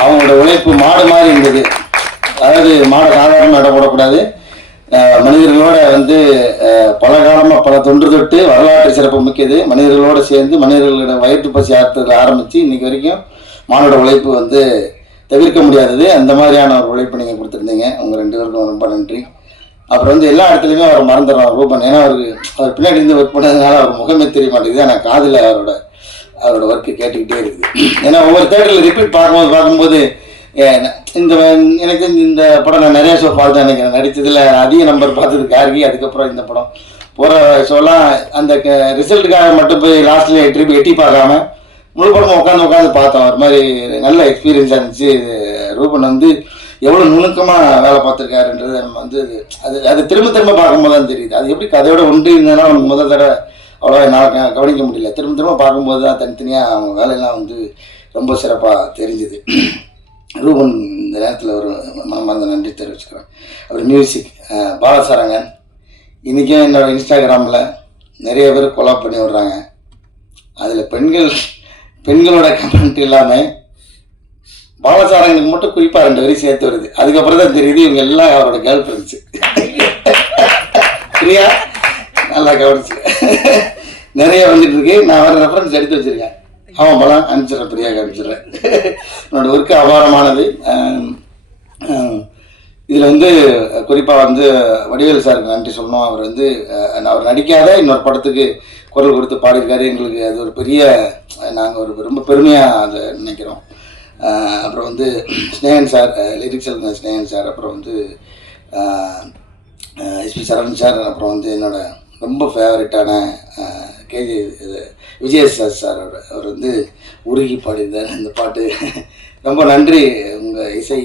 அவங்களோட உழைப்பு மாடு மாதிரி இருந்தது. அதாவது மாடை சாதாரண இடம் போடக்கூடாது, மனிதர்களோட வந்து பல காலமாக பல தொன்று தொட்டு வரலாற்று சிறப்பு மிக்கது. மனிதர்களோடு சேர்ந்து மனிதர்களோட வயிற்று பசி ஆற்றுறதுல ஆரம்பித்து இன்றைக்கி வரைக்கும் மானோட உழைப்பு வந்து தவிர்க்க முடியாதது. அந்த மாதிரியான ஒரு உழைப்பு நீங்கள் கொடுத்துருந்தீங்க. உங்கள் 2 பேருக்கும் ரொம்ப நன்றி. அப்புறம் வந்து எல்லா இடத்துலையுமே அவர் மறந்துடுறோம் ரூபன். ஏன்னா அவர் பின்னாடி இருந்து ஒர்க் பண்ணதுனால அவர் முகமே தெரிய மாட்டேங்குது. ஆனால் காதில் அவரோட ஒர்க்கு கேட்டுக்கிட்டே இருக்குது. ஏன்னா ஒவ்வொரு தேட்டரில் ரிப்பீட் பார்க்கும்போது எனக்கு இந்த படம் நான் நிறையா ஷோ பார்த்தேன். எனக்கு நடித்ததில் அதிக நம்பர் பார்த்தது கார்கி. அதுக்கப்புறம் இந்த படம் போகிற ஷோலாம் அந்த ரிசல்ட்டுக்காக மட்டும் போய் லாஸ்ட்டில் ட்ரிப் எட்டி பார்க்காம முழு படமும் உட்காந்து பார்த்தோம். ஒரு மாதிரி நல்ல எக்ஸ்பீரியன்ஸாக இருந்துச்சு. ரூபன் வந்து எவ்வளோ நுணுக்கமாக வேலை பார்த்துருக்காருன்றது நம்ம வந்து அது திரும்ப பார்க்கும்போது தான் தெரியுது. அது எப்படி கதையோட ஒன்று இருந்ததுன்னா நமக்கு முதல் தடவை அவ்வளோ நான் கவனிக்க முடியல. திரும்ப பார்க்கும்போது தான் தனித்தனியாக அவங்க வேலையெல்லாம் வந்து ரொம்ப சிறப்பாக தெரிஞ்சுது. ரூபன் இந்த நேரத்தில் ஒரு மனமார்ந்த நன்றி தெரிவிச்சுக்கிறேன். அப்புறம் மியூசிக் பாலசாரங்கன். இன்றைக்கும் என்னோடய இன்ஸ்டாகிராமில் நிறைய பேர் கொலாப் பண்ணி விடுறாங்க. அதில் பெண்களோட கமெண்ட் இல்லாமல் பாலசாரங்களுக்கு மட்டும் குறிப்பாக 2 வரி சேர்த்து வருது. அதுக்கப்புறம் தான் தெரியுது இவங்க எல்லாம் அவரோட கேர்ள் ஃப்ரெண்ட்ஸு. பிரியா நல்லா கவனிச்சு நிறைய வந்துட்டு இருக்கு. நான் வர ரெஃபரன்ஸ் எடுத்து வச்சுருக்கேன். ஆமாம் பலம் அனுப்பிச்சிட்றேன், பிரியாவுக்கு அனுப்பிச்சிட்றேன். என்னோடய ஒர்க்கு அபாரமானது. இதில் வந்து குறிப்பாக வந்து வடிவேலு சாருக்கு நன்றி சொல்லணும். அவர் வந்து அவர் நடிக்காத இன்னொரு படத்துக்கு குரல் கொடுத்து பாடியிருக்காரு. எங்களுக்கு அது ஒரு பெரிய நாங்கள் ஒரு ரொம்ப பெருமையாக அதை நினைக்கிறோம். அப்புறம் வந்து ஸ்னேகன் சார், லிரிக்ஸ் எழுதின ஸ்னேகன் சார், அப்புறம் வந்து எஸ்பி சரண் சார், அப்புறம் வந்து என்னோட ரொம்ப ஃபேவரட்டான கேஜி விஜயசாஸ் சார், அவர் வந்து உருகி பாடியிருந்தார் அந்த பாட்டு. ரொம்ப நன்றி உங்கள் இசை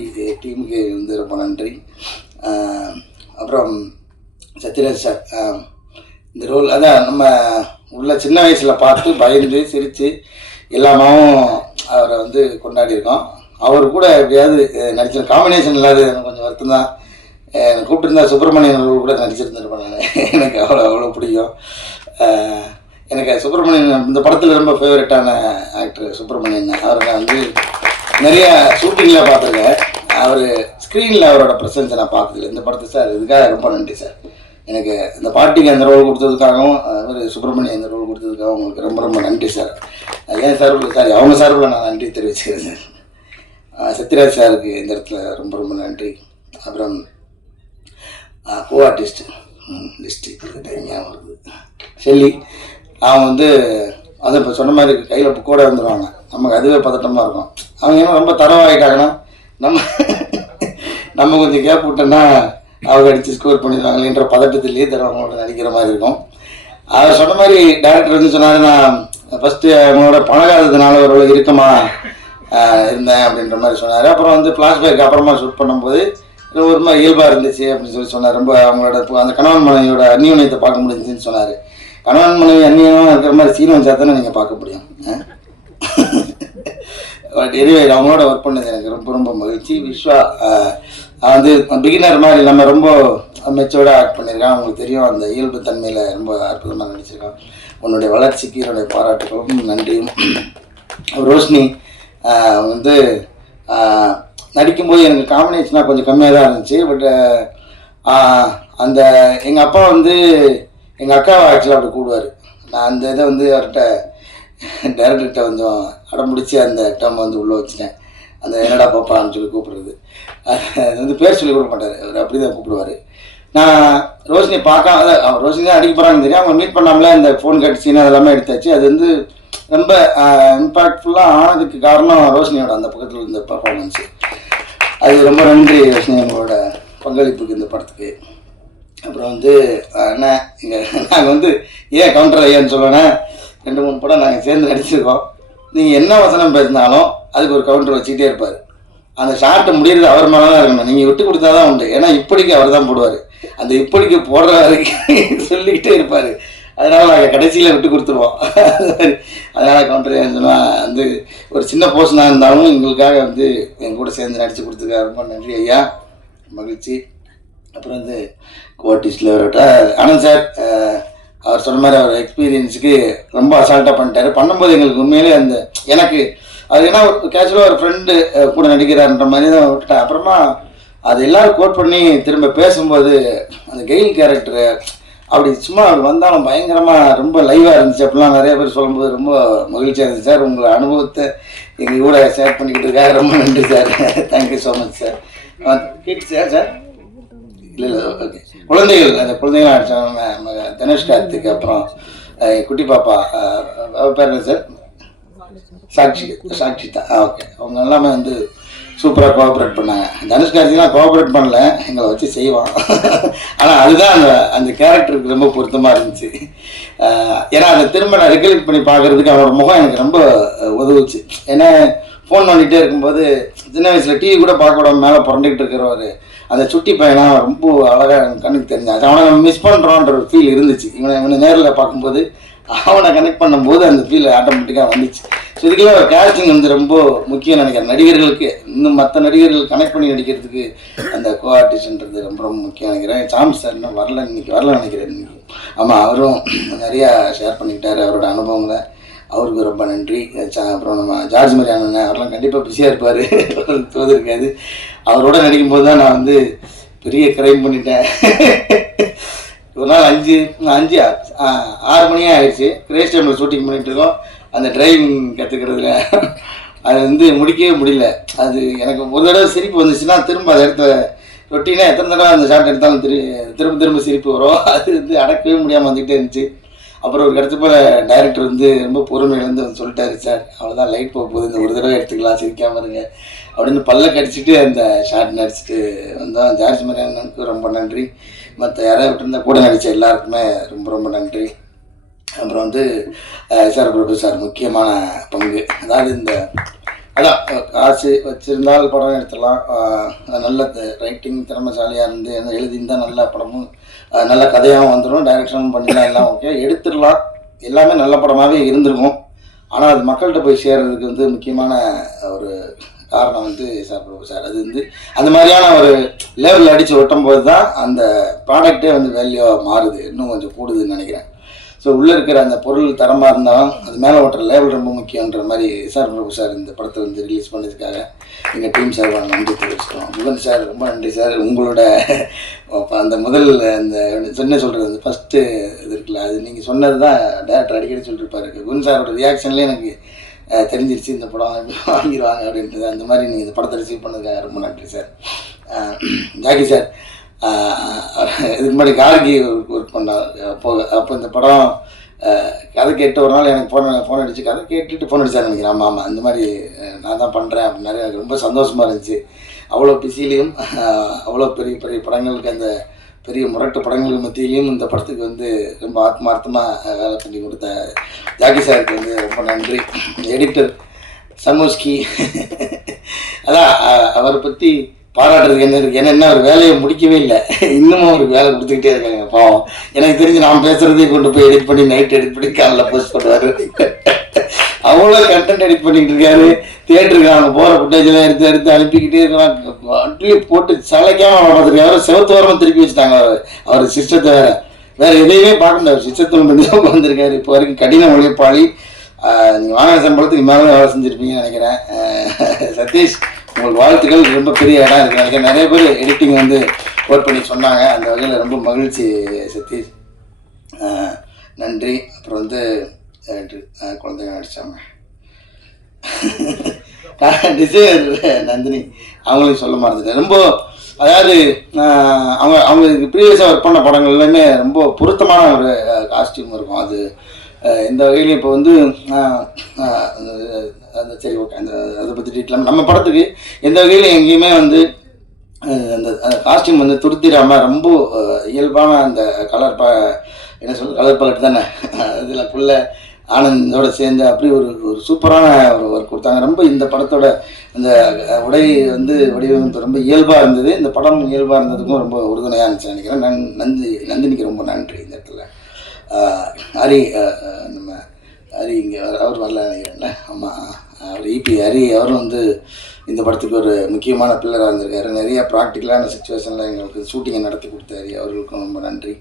டீமுக்கு வந்து ரொம்ப நன்றி. அப்புறம் சத்யராஜ் சார் இந்த ரோல் அதான் நம்ம உள்ள சின்ன வயசில் பார்த்து பயந்து சிரித்து எல்லாமாவும் அவரை வந்து கொண்டாடியிருக்கோம். அவர் கூட எப்படியாவது நடிச்சிருந்த காம்பினேஷன் இல்லாத எனக்கு கொஞ்சம் வருத்தம் தான். எனக்கு கூப்பிட்டுருந்தா சுப்பிரமணியன் ரோல் கூட நடிச்சிருந்துருப்பேன் நான். எனக்கு அவ்வளோ பிடிக்கும். எனக்கு சுப்பிரமணியன் இந்த படத்தில் ரொம்ப ஃபேவரட்டான ஆக்டர் சுப்பிரமணியன். அவரை நான் வந்து நிறைய ஷூட்டிங்கில் பார்த்துருக்கேன். அவர் ஸ்க்ரீனில் அவரோட ப்ரெசன்ஸை நான் பார்த்ததில்லை. இந்த படத்தை சார் இதுக்காக ரொம்ப நன்றி சார். எனக்கு இந்த பாட்டிக்கு அந்த ரோல் கொடுத்ததுக்காகவும் அவர் சுப்பிரமணியம் அந்த ரோல் கொடுத்ததுக்காகவும் உங்களுக்கு ரொம்ப ரொம்ப நன்றி சார். ஏன் சார்பில் சார் அவங்க சார்பில் நான் நன்றி தெரிவிச்சுக்கிறேன் சார். சத்யராஜ் சாருக்கு இந்த இடத்துல ரொம்ப ரொம்ப நன்றி. அப்புறம் கோ ஆர்டிஸ்ட் லிஸ்ட்டு ஞாபகம் வருது ஷெல்லி. அவன் வந்து அதை இப்போ சொன்ன மாதிரி கையில் புக்கோட வந்துடுவாங்க. நமக்கு அதுவே பதட்டமாக இருக்கும். அவங்க ஏன்னா ரொம்ப தரவாகிட்டாங்கன்னா நம்ம கொஞ்சம் கேப் விட்டோன்னா அவங்க அடித்து ஸ்கோர் பண்ணிடுவாங்களேன்ற பதட்டத்திலேயே தரவங்களோட நடிக்கிற மாதிரி இருக்கும். அவர் சொன்ன மாதிரி டேரக்டர் வந்து சொன்னார், நான் ஃபஸ்ட்டு அவங்களோட பழகாததுனால ஒரு இறுக்கமாக இருந்தேன் அப்படின்ற மாதிரி சொன்னார். அப்புறம் வந்து ஃப்ளாஷ்பேக் அப்புறமா ஷூட் பண்ணும்போது ஒரு மாதிரி இயல்பாக இருந்துச்சு அப்படின்னு சொல்லி சொன்னார். ரொம்ப அவங்களோட அந்த கணவன் மனைவியோட அந்நியோன்யத்தை பார்க்க முடிஞ்சுன்னு சொன்னார். கணவன் மனைவி அந்நியமாக இருக்கிற மாதிரி சீன் வச்சா தானே நீங்கள் பார்க்க முடியும். பட் எனிவே அவங்களோட ஒர்க் பண்ணது எனக்கு ரொம்ப ரொம்ப மகிழ்ச்சி. விஸ்வா வந்து பிகினர் மாதிரி இல்லாமல் ரொம்ப மெச்சோர்டாக ஆக்ட் பண்ணியிருக்கான். அவங்களுக்கு தெரியும் அந்த இயல்பு தன்மையில் ரொம்ப அற்புதமாக நடிச்சிருக்கான். உன்னுடைய வளர்ச்சிக்கு என்னுடைய பாராட்டுகளும் நன்றியும். ரோஷினி வந்து நடிக்கும்போது எனக்கு காம்பினேஷனாக கொஞ்சம் கம்மியாக தான் இருந்துச்சு. பட் அந்த எங்கள் அப்பா வந்து எங்கள் அக்காவை ஆக்சுவலாக அப்படி கூடுவார். நான் அந்த இதை வந்து அவர்கிட்ட டைரக்டர்கிட்ட கொஞ்சம் அடம்பிடிச்சி அந்த டேர்ம் வந்து உள்ளே வச்சுட்டேன். அந்த என்னடா பாப்பான்னு சொல்லி கூப்பிடுறது, அது வந்து பேர் சொல்லி கொடுக்க மாட்டார், அவர் அப்படி தான் கூப்பிடுவார். நான் ரோஷினியை பார்க்காம ரோஷினி தான் அடிக்க போகிறாங்கன்னு தெரியும். அவங்க மீட் பண்ணாமலே அந்த ஃபோன் கட்சின்னு அதெல்லாமே எடுத்தாச்சு. அது வந்து ரொம்ப இம்பேக்ட்ஃபுல்லாக ஆனதுக்கு காரணம் ரோஷினியோட அந்த பக்கத்தில் இருந்த பர்ஃபார்மன்ஸு. அது ரொம்ப நன்றி ரோஷினி, உங்களோட பங்களிப்புக்கு இந்த படத்துக்கு. அப்புறம் வந்து என்ன இங்கே நாங்கள் வந்து ஏன் கவுண்டர் ஐயான்னு சொல்லுவேன்னா, 2-3 படம் நாங்கள் சேர்ந்து நடிச்சிருக்கோம். நீங்கள் என்ன வசனம் பேசினாலும் அதுக்கு ஒரு கவுண்டர் வச்சுக்கிட்டே இருப்பார். அந்த ஷார்ட்டை முடிகிறது அவர் மேலே தான் இருக்கணும், நீங்கள் விட்டு கொடுத்தா தான் உண்டு. ஏன்னா இப்படிக்கு அவர் தான் போடுவார். அந்த இப்படிக்கு போடுற வரைக்கும் சொல்லிக்கிட்டே இருப்பார். அதனால் நாங்கள் கடைசியில் விட்டு கொடுத்துருவோம். அதனால் கவுண்டர் சொன்னால் வந்து ஒரு சின்ன போர்ஷனாக இருந்தாலும் எங்களுக்காக வந்து எங்கள் கூட சேர்ந்து நடித்து கொடுத்துருக்காரு. ரொம்ப நன்றி ஐயா, மகிழ்ச்சி. அப்புறம் வந்து கோஆர்டிஸ்டில் வரட்ட ஆனந்த் சார், அவர் சொன்ன மாதிரி அவர் எக்ஸ்பீரியன்ஸுக்கு ரொம்ப அசால்ட்டாக பண்ணிட்டாரு. பண்ணும்போது எங்களுக்கு உண்மையிலே அந்த எனக்கு அது ஏன்னா ஒரு கேஷுவலாக ஒரு ஃப்ரெண்டு கூட நடிக்கிறாருன்ற மாதிரி தான் விட்டுட்டேன். அப்புறமா அது எல்லோரும் கோட் பண்ணி திரும்ப பேசும்போது அந்த கெயில் கேரக்டரு அப்படி சும்மா வந்தாலும் பயங்கரமாக ரொம்ப லைவாக இருந்துச்சு. அப்படிலாம் நிறைய பேர் சொல்லும்போது ரொம்ப மகிழ்ச்சியாக இருந்துச்சு சார். உங்களை அனுபவத்தை எங்கள் கூட ஷேர் பண்ணிக்கிட்டு இருக்காங்க, ரொம்ப நன்றி sir. Thank you so much sir. Kids sir இல்லை ஓகே, குழந்தைகள் அந்த குழந்தைகள் அடித்தாங்க தனுஷ் கார்த்திக், அப்புறம் குட்டி பாப்பா பேர் என்ன சார், சாக்ஷிதா. ஓகே, அவங்க எல்லாமே வந்து சூப்பராக கோஆப்ரேட் பண்ணாங்க. தனுஷ் கார்த்திக்லாம் கோஆப்ரேட் பண்ணல, எங்களை வச்சு செய்வான். ஆனால் அதுதான் அந்த கேரக்டருக்கு ரொம்ப பொருத்தமாக இருந்துச்சு. ஏன்னா அதை திரும்ப நான் ரெகுலேட் பண்ணி பார்க்குறதுக்கு அவனோட முகம் எனக்கு ரொம்ப உதவுச்சு. ஏன்னா ஃபோன் பண்ணிகிட்டே இருக்கும்போது சின்ன வயசில் டிவி கூட பார்க்க விடாம மேலே புரண்டுக்கிட்டு இருக்கிறவர் அந்த சுட்டி பையனா ரொம்ப அழகாக கண்ணுக்கு தெரிஞ்சாச்சு. அவனை நம்ம மிஸ் பண்ணுறோன்ற ஒரு ஃபீல் இருந்துச்சு. இவனை நேரில் பார்க்கும்போது அவனை கனெக்ட் பண்ணும்போது அந்த ஃபீல் ஆட்டோமேட்டிக்காக வந்துச்சு. ஸோ இதுக்கெல்லாம் ஒரு கேரக்டிங் வந்து ரொம்ப முக்கியம் நினைக்கிறேன் நடிகர்களுக்கு. இன்னும் மற்ற நடிகர்கள் கனெக்ட் பண்ணி நடிக்கிறதுக்கு அந்த கோஆர்டிஸ்ட்ன்றது ரொம்ப ரொம்ப முக்கியம் நினைக்கிறேன். சாம் சார் இன்னும் வரல நினைக்கிறேன் இன்னைக்கு. ஆமாம், அவரும் நிறையா ஷேர் பண்ணிக்கிட்டார் அவரோட அனுபவங்களை. அவருக்கு ரொம்ப நன்றி. அப்புறம் நம்ம ஜார்ஜ் மாதிரி அண்ணன், அவரெல்லாம் கண்டிப்பாக பிஸியாக இருப்பார், தோது இருக்காது. அவரோட நடிக்கும்போது தான் நான் வந்து பெரிய கிரைம் பண்ணிட்டேன். ஒரு நாள் 6 மணியே ஆயிடுச்சு. கிரேஸ் டைமில் ஷூட்டிங் பண்ணிகிட்டு இருக்கோம். அந்த டிரைவிங் கற்றுக்கிறதுல அது வந்து முடிக்கவே முடியல. அது எனக்கு ஒரு தடவை சிரிப்பு வந்துச்சுன்னா திரும்ப அந்த இடத்துல ரொட்டீனாக எத்தனை தடவை அந்த ஷாட் எடுத்தாலும் திரும்ப சிரிப்பு வரும். அது வந்து அடக்கவே முடியாமல் வந்துக்கிட்டே இருந்துச்சு. அப்புறம் ஒரு இடத்து போல் டைரக்டர் வந்து ரொம்ப பொறுமையிலேருந்து வந்து சொல்லிட்டாரு, சார் அவ்வளோதான் லைட் போக போகுது, இந்த ஒரு தடவை எடுத்துக்கலாம், சிரிக்காமல் இருங்க அப்படின்னு பல்ல கடிச்சிட்டு அந்த ஷாட் நடிச்சுட்டு வந்தோம். ஜார்ஜ் மரியானுக்கு ரொம்ப நன்றி. மற்ற யாராவது விட்டுருந்தா கூட நடித்த எல்லாருக்குமே ரொம்ப ரொம்ப நன்றி. அப்புறம் வந்து சார் பிரபு சார் முக்கியமான பங்கு. அதாவது இந்த அதான் காசு வச்சுருந்தால் படம் எடுத்துடலாம், நல்ல ரைட்டிங் திறமைசாலியாக இருந்து எழுதியிருந்தால் நல்ல படமும் நல்ல கதையாகவும் வந்துடும், டைரக்ஷனும் பண்ணிடலாம், எல்லாம் ஓகே எடுத்துடலாம், எல்லாமே நல்ல படமாகவே இருந்திருக்கும். ஆனால் அது மக்கள்கிட்ட போய் சேர்றதுக்கு வந்து முக்கியமான ஒரு காரணம் வந்து சார் பிரபு சார். அது வந்து அந்த மாதிரியான ஒரு லேவலில் அடித்து ஒட்டும் போது தான் அந்த ப்ராடக்டே வந்து வேல்யூவாக மாறுது, இன்னும் கொஞ்சம் கூடுதுன்னு நினைக்கிறேன். ஸோ உள்ளே இருக்கிற அந்த பொருள் தரமாக இருந்தாலும் அது மேலே ஓட்டுற லேவல் ரொம்ப முக்கியன்ற மாதிரி சார் பிரபு சார் இந்த படத்தை வந்து ரிலீஸ் பண்ணதுக்காக எங்கள் டீம் சார் நன்றி தெரிவிச்சிட்டோம். புவன் சார் ரொம்ப நன்றி சார். உங்களோட அந்த முதல் அந்த சொன்ன சொல்கிறது அந்த ஃபஸ்ட்டு இது இருக்குல்ல, அது நீங்கள் சொன்னது தான் டேரக்டர் அடிக்கடி சொல்லியிருப்பாரு. புவன் சாரோட ரியாக்ஷன்லேயே எனக்கு தெரிஞ்சிருச்சு இந்த படம் வாங்கிடுவாங்க அப்படின்றது. அந்த மாதிரி நீங்கள் இந்த படத்தை ரிசீவ் பண்ணதுக்காக ரொம்ப நன்றி சார். ஜாக்கி சார் இதுக்கு முன்னாடி கார்கி ஒர்க் பண்ணார். அப்போ இந்த படம் கதை கேட்டு ஒரு நாள் எனக்கு ஃபோன் அடிச்சு கதை கேட்டுட்டு ஃபோன் அடிச்சாரு நினைக்கிறேன். ஆமாம், அந்த மாதிரி நான் தான் பண்ணுறேன் அப்படின்னாரு. எனக்கு ரொம்ப சந்தோஷமாக இருந்துச்சு. அவ்வளோ பிஸிலையும் அவ்வளோ பெரிய பெரிய படங்களுக்கு அந்த பெரிய முரட்டு படங்களுக்கு மத்தியிலையும் இந்த படத்துக்கு வந்து ரொம்ப ஆத்மார்த்தமாக வேலை பண்ணி கொடுத்த ஜாக்கி சாருக்கு வந்து ரொம்ப நன்றி. எடிட்டர் சமோஸ்கி, அதான் அவரை பற்றி பாராட்டுறதுக்கு என்ன இருக்குது? என்ன ஒரு வேலையை முடிக்கவே இல்லை, இன்னமும் அவருக்கு வேலை கொடுத்துக்கிட்டே இருக்காங்க பாவம். எனக்கு தெரிஞ்சு நான் பேசுகிறதையும் கொண்டு போய் எடிட் பண்ணி நைட் எடிட் பண்ணி காலைல போஸ்ட் பண்ணுவார். அவ்வளோ கண்டென்ட் எடிட் பண்ணிக்கிட்டு இருக்காரு. தியேட்டருக்கு அவங்க போகிற ஃபுட்டேஜெல்லாம் எடுத்து எடுத்து அனுப்பிக்கிட்டே இருக்கலாம். அட்லி போட்டு சளைக்காமல் அவரை பார்த்துருக்காரு. செவத்து வாரமாக திருப்பி வச்சுட்டாங்க அவர் சிஸ்டத்தை. வேறு எதையுமே பார்க்க முடியாது, சிஸ்டத்தில் பண்ணி தான் வந்திருக்காரு. இப்போ வரைக்கும் கடின உழைப்பாளி. நீங்கள் வாங்கின சம்பளத்துக்கு மேலே வேலை செஞ்சுருப்பீங்கன்னு நினைக்கிறேன். சதீஷ், உங்களுக்கு வாழ்த்துக்கள். ரொம்ப பெரிய இடம் இருக்குது நினைக்கிறேன். நிறைய பேர் எடிட்டிங் வந்து ஒர்க் பண்ணி சொன்னாங்க. அந்த வகையில் ரொம்ப மகிழ்ச்சி சதீஷ், நன்றி. அப்புறம் வந்து குழந்தைங்க நடித்தாங்க டிசைனர் நந்தினி, அவங்களையும் சொல்ல மாட்டேன். ரொம்ப அதாவது அவங்களுக்கு ப்ரீவியஸாக ஒர்க் பண்ண படங்கள்லையுமே ரொம்ப பொருத்தமான ஒரு காஸ்டியூம் இருக்கும். அது இந்த வகையிலையும் இப்போ வந்து அந்த சரி ஓகே, அதை பற்றி டீட்டெயில் நம்ம படத்துக்கு எந்த வகையிலும் எங்கேயுமே வந்து அந்த காஸ்டியூம் வந்து துருத்திடாமல் ரொம்ப இயல்பான அந்த கலர் என்ன சொல்றது, கலர் பலட் தானே, அதில் ஃபுல்ல ஆனந்தோட சேர்ந்து அப்படி ஒரு சூப்பரான ஒரு ஒர்க் கொடுத்தாங்க. ரொம்ப இந்த படத்தோட அந்த உடை வந்து வடிவமைப்பு ரொம்ப இயல்பாக இருந்தது. இந்த படம் இயல்பாக இருந்ததுக்கும் ரொம்ப உறுதுணையாக இருந்துச்சு நினைக்கிறேன். நந்தினிக்கு ரொம்ப நன்றி. இந்த இடத்துல ஹரி, நம்ம ஹரி இங்கே அவர் வரல நினைக்கிறேன்ல, ஆமாம், அவர் இபி ஹரி, அவரும் வந்து இந்த படத்துக்கு ஒரு முக்கியமான பில்லராக இருந்திருக்காரு. நிறைய ப்ராக்டிக்கலான சுச்சுவேஷனில் எங்களுக்கு ஷூட்டிங்கை நடத்தி கொடுத்தாரு, அவர்களுக்கும் ரொம்ப நன்றி.